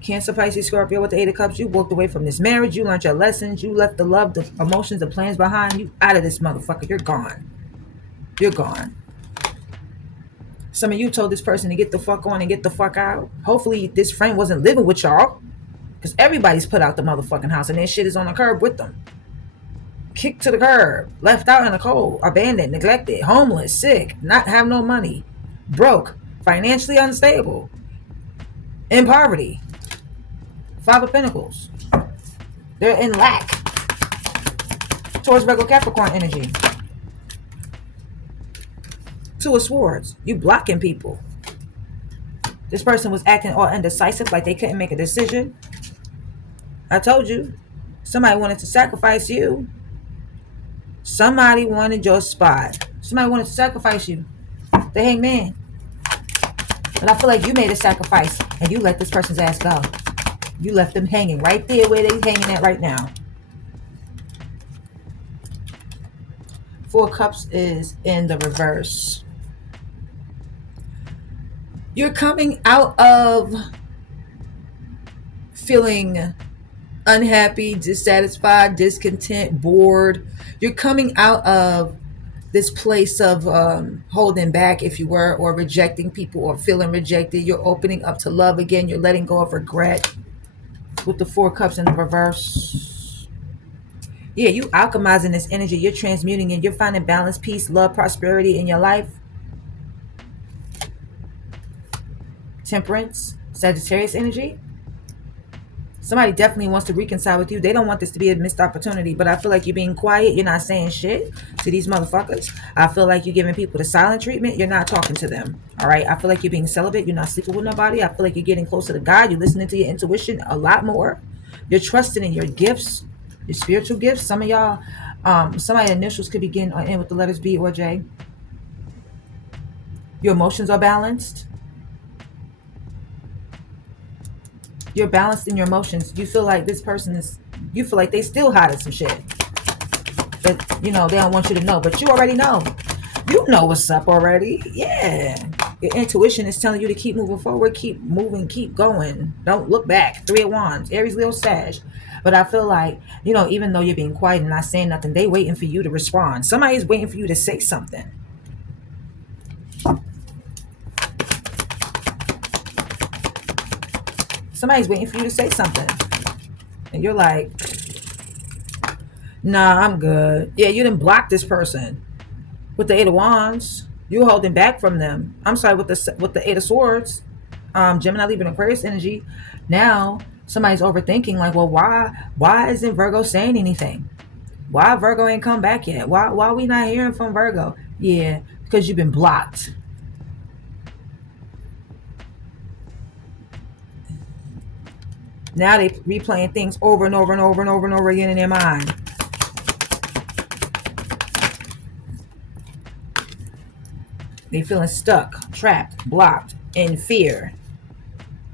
Cancer, Pisces, Scorpio with the Eight of Cups. You walked away from this marriage. You learned your lessons. You left the love, the emotions, the plans behind. You out of this motherfucker. You're gone. You're gone. Some of you told this person to get the fuck on and get the fuck out. Hopefully this friend wasn't living with y'all, because everybody's put out the motherfucking house and their shit is on the curb with them. Kicked to the curb, left out in the cold, abandoned, neglected, homeless, sick, not have no money, broke, financially unstable, in poverty. Five of Pentacles. They're in lack. Taurus, Virgo, Capricorn energy. Two of Swords. You blocking people. This person was acting all indecisive, like they couldn't make a decision. I told you. Somebody wanted to sacrifice you. Somebody wanted your spot. Somebody wanted to sacrifice you. The Hangman. But I feel like you made a sacrifice and you let this person's ass go. You left them hanging right there where they're hanging at right now. Four of Cups is in the reverse. You're coming out of feeling unhappy, dissatisfied, discontent, bored. You're coming out of this place of holding back, if you were, or rejecting people or feeling rejected. You're opening up to love again. You're letting go of regret with the Four of Cups in the reverse. Yeah, you alchemizing this energy. You're transmuting it. You're finding balance, peace, love, prosperity in your life. Temperance, Sagittarius energy. Somebody definitely wants to reconcile with you. They don't want this to be a missed opportunity, but I feel like you're being quiet. You're not saying shit to these motherfuckers. I feel like you're giving people the silent treatment. You're not talking to them. All right. I feel like you're being celibate. You're not sleeping with nobody. I feel like you're getting closer to God. You're listening to your intuition a lot more. You're trusting in your gifts, your spiritual gifts. Some of y'all, somebody's initials could begin or end with the letters B or J. Your emotions are balanced. You're balanced in your emotions. You feel like this person is, you feel like they still hiding some shit. But, they don't want you to know. But you already know. You know what's up already. Yeah. Your intuition is telling you to keep moving forward. Keep moving. Keep going. Don't look back. Three of Wands. Aries, Leo, Sag. But I feel like, even though you're being quiet and not saying nothing, they waiting for you to respond. Somebody's waiting for you to say something. Somebody's waiting for you to say something. And you're like, nah, I'm good. Yeah, you didn't block this person. With the Eight of Wands, you're holding back from them. I'm sorry, with the Eight of Swords, Gemini, Libra, and Aquarius energy. Now, somebody's overthinking, like, well, why isn't Virgo saying anything? Why Virgo ain't come back yet? Why we not hearing from Virgo? Yeah, because you've been blocked. Now they replaying things over and over and over and over and over again in their mind. They feeling stuck, trapped, blocked, in fear.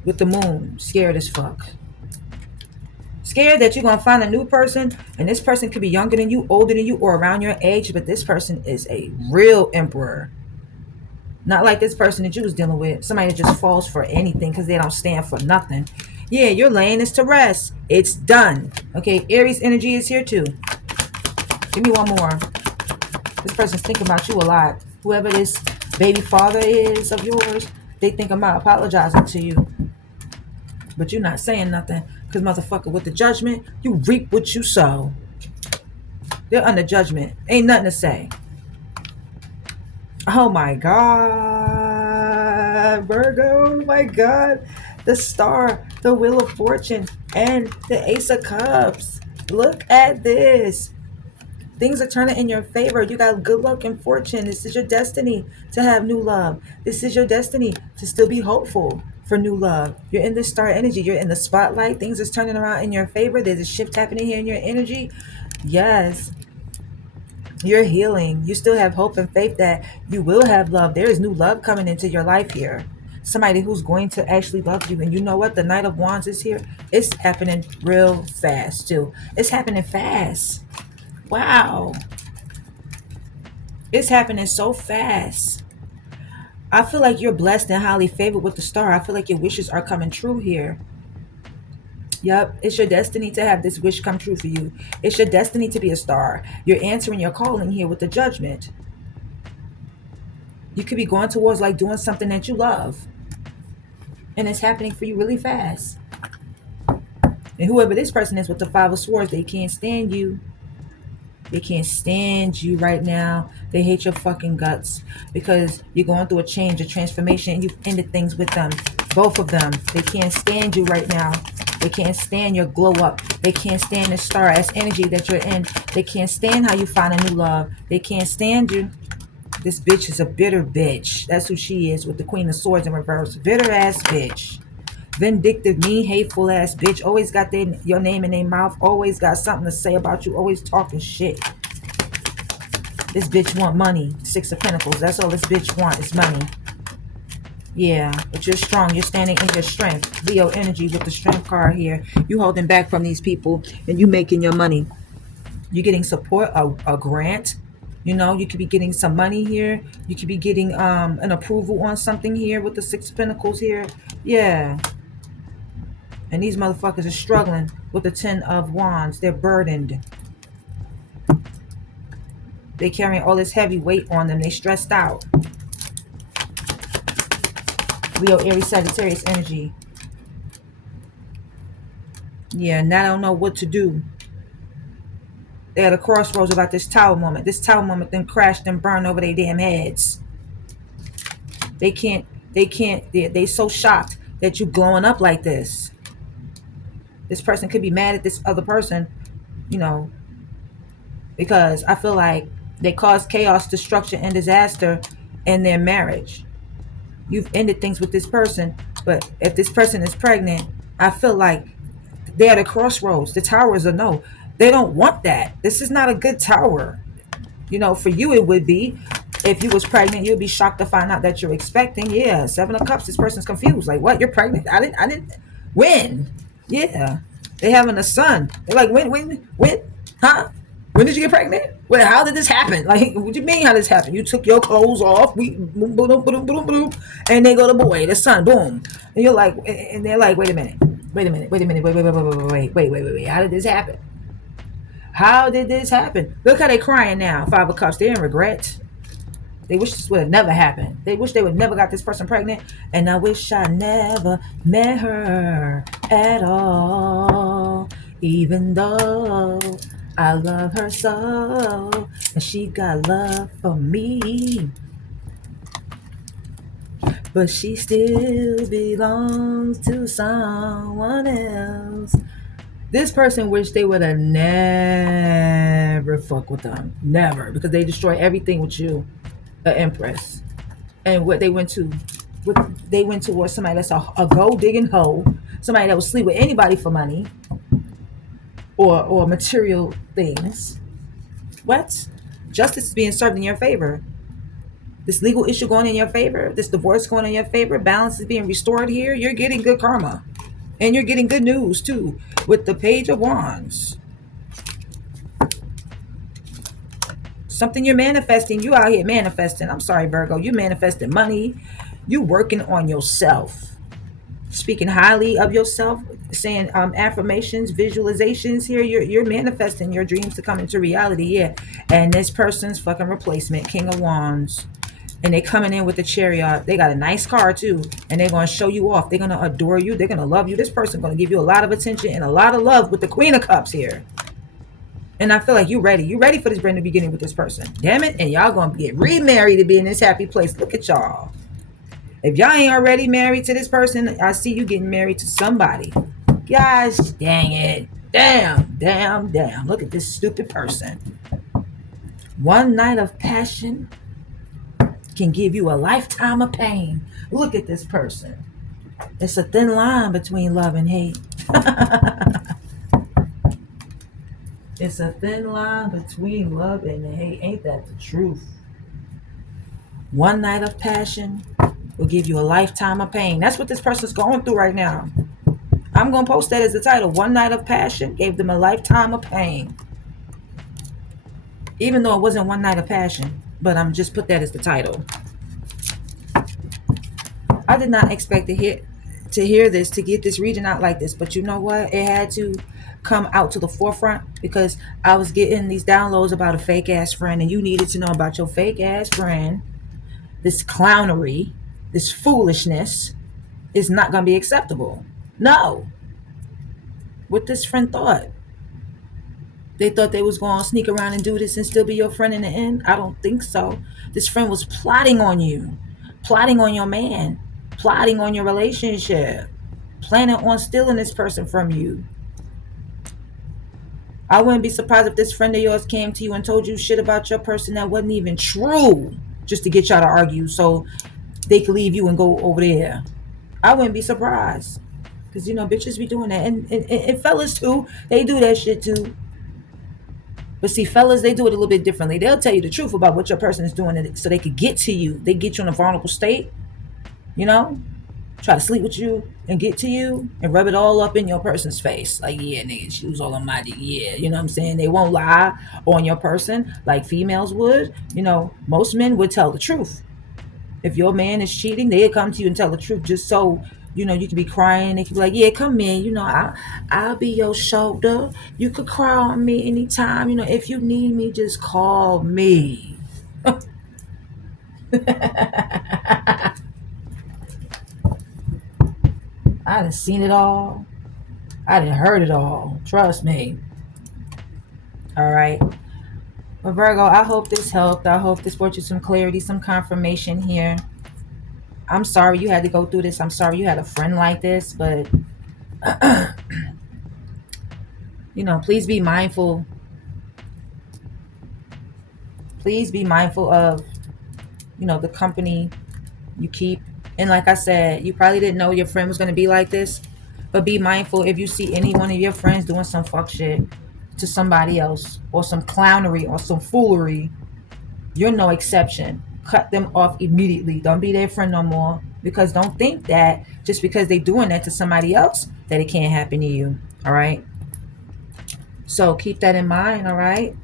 With the moon, scared as fuck. Scared that you're gonna find a new person, and this person could be younger than you, older than you, or around your age, but this person is a real emperor. Not like this person that you was dealing with, somebody that just falls for anything because they don't stand for nothing. Yeah, you're laying this to rest. It's done. Okay, Aries energy is here too. Give me one more. This person's thinking about you a lot. Whoever this baby father is of yours, they think about apologizing to you. But you're not saying nothing. Because motherfucker, with the judgment, you reap what you sow. They're under judgment. Ain't nothing to say. Oh my God. Virgo, oh my God. The star, the wheel of fortune, and the ace of cups. Look at this. Things are turning in your favor. You got good luck and fortune. This is your destiny to have new love. This is your destiny to still be hopeful for new love. You're in this star energy. You're in the spotlight. Things are turning around in your favor. There's a shift happening here in your energy. Yes. You're healing. You still have hope and faith that you will have love. There is new love coming into your life here. Somebody who's going to actually love you. And you know what? The Knight of Wands is here. It's happening real fast too. It's happening fast. Wow. It's happening so fast. I feel like you're blessed and highly favored with the star. I feel like your wishes are coming true here. Yep, it's your destiny to have this wish come true for you. It's your destiny to be a star. You're answering your calling here with the judgment. You could be going towards like doing something that you love. And it's happening for you really fast. And whoever this person is with the Five of Swords, they can't stand you. They can't stand you right now. They hate your fucking guts because you're going through a change, a transformation, and you've ended things with them. Both of them. They can't stand you right now. They can't stand your glow up. They can't stand the star as energy that you're in. They can't stand how you find a new love. They can't stand you. This bitch is a bitter bitch. That's who she is with the Queen of Swords in reverse. Bitter ass bitch. Vindictive, mean, hateful ass bitch. Always got your name in their mouth. Always got something to say about you. Always talking shit. This bitch want money. Six of Pentacles. That's all this bitch want is money. Yeah, but you're strong. You're standing in your strength. Leo energy with the strength card here. You holding back from these people and you making your money. You're getting support, a grant. You know, you could be getting some money here. You could be getting an approval on something here with the Six of Pentacles here. Yeah. And these motherfuckers are struggling with the Ten of Wands. They're burdened. They carrying all this heavy weight on them. They stressed out. Leo, Aries, Sagittarius energy. Yeah, now they don't know what to do. They're at a crossroads about this tower moment. This tower moment then crashed and burned over their damn heads. They so shocked that you glowing up like this. This person could be mad at this other person, you know, because I feel like they caused chaos, destruction, and disaster in their marriage. You've ended things with this person, but if this person is pregnant, I feel like they're at a crossroads. The tower is a no. They don't want that. This is not a good tower. You know, for you it would be. If you was pregnant, you'd be shocked to find out that you're expecting. Yeah, Seven of Cups. This person's confused. Like, what? You're pregnant? I didn't. When? Yeah, they having a son. They're like, when? Huh? When did you get pregnant? Well, how did this happen? Like, what do you mean? How did this happen? You took your clothes off. We boom, boom, boom, boom, boom, and they go the boy, the son, boom. And you're like, and they're like, wait a minute. Wait. How did this happen? How did this happen? Look how they crying now. Five of Cups. They're in regret. They wish this would have never happened. They wish they would never got this person pregnant. And I wish I never met her at all. Even though I love her so. And she got love for me. But she still belongs to someone else. This person wish they would have never fucked with them. Never. Because they destroy everything with you. an empress. And what they went to, they went towards somebody that's a gold digging hoe, somebody that will sleep with anybody for money or material things. What? Justice is being served in your favor. This legal issue going in your favor, this divorce going in your favor, balance is being restored here. You're getting good karma. And you're getting good news too with the Page of Wands. Something you're manifesting. You out here manifesting. I'm sorry, Virgo. You manifesting money. You working on yourself. Speaking highly of yourself. Saying affirmations, visualizations here. You're manifesting your dreams to come into reality. Yeah. And this person's fucking replacement, King of Wands. And they coming in with the chariot. They got a nice car too. And they're going to show you off. They're going to adore you. They're going to love you. This person going to give you a lot of attention and a lot of love with the Queen of Cups here. And I feel like you're ready. You're ready for this brand new beginning with this person. Damn it. And y'all going to get remarried to be in this happy place. Look at y'all. If y'all ain't already married to this person, I see you getting married to somebody. Gosh, dang it. Damn. Look at this stupid person. One night of passion can give you a lifetime of pain. Look at this person. It's a thin line between love and hate. It's a thin line between love and hate. Ain't that the truth? One night of passion will give you a lifetime of pain. That's what this person's going through right now. I'm going to post that as the title. One night of passion gave them a lifetime of pain. Even though it wasn't one night of passion. But I'm just put that as the title. I did not expect to hear this, to get this reading out like this. But you know what? It had to come out to the forefront because I was getting these downloads about a fake ass friend, and you needed to know about your fake ass friend. This clownery, this foolishness is not going to be acceptable. No. What this friend thought. They thought they was going to sneak around and do this and still be your friend in the end? I don't think so. This friend was plotting on you, plotting on your man, plotting on your relationship, planning on stealing this person from you. I wouldn't be surprised if this friend of yours came to you and told you shit about your person that wasn't even true, just to get y'all to argue so they could leave you and go over there. I wouldn't be surprised. Because, you know, bitches be doing that. And fellas, too. They do that shit, too. But see, fellas, they do it a little bit differently. They'll tell you the truth about what your person is doing so they could get to you. They get you in a vulnerable state. You know? Try to sleep with you and get to you and rub it all up in your person's face. Like, yeah, nigga, she was all on my dick. Yeah, you know what I'm saying? They won't lie on your person like females would. You know, most men would tell the truth. If your man is cheating, they'll come to you and tell the truth just so, you know, you could be crying. They could be like, yeah, come in. You know, I'll be your shoulder. You could cry on me anytime. You know, if you need me, just call me. I done seen it all. I done heard it all. Trust me. All right. But Virgo, I hope this helped. I hope this brought you some clarity, some confirmation here. I'm sorry you had to go through this. I'm sorry you had a friend like this. But, you know, please be mindful. Please be mindful of, you know, the company you keep. And like I said, you probably didn't know your friend was going to be like this. But be mindful if you see any one of your friends doing some fuck shit to somebody else, or some clownery or some foolery, you're no exception. Cut them off immediately. Don't be their friend no more. Because don't think that just because they're doing that to somebody else, that it can't happen to you. All right? So keep that in mind, all right?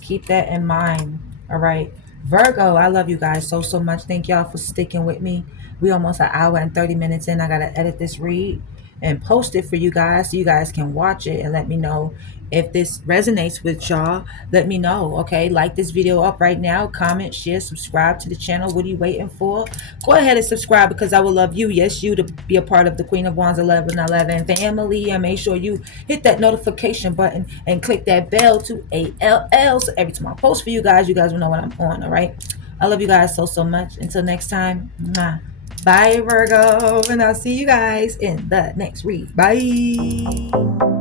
Keep that in mind, all right? Virgo, I love you guys so much. Thank y'all for sticking with me. We almost an hour and 30 minutes in. I got to edit this read and post it for you guys so you guys can watch it and let me know if this resonates with y'all. Let me know, okay? Like this video up right now. Comment, share, subscribe to the channel. What are you waiting for? Go ahead and subscribe because I will love you. Yes, you to be a part of the Queen of Wands 1111 family. And make sure you hit that notification button and click that bell to ALL. So every time I post for you guys will know when I'm on, all right? I love you guys so much. Until next time. Bye, Virgo. And I'll see you guys in the next read. Bye.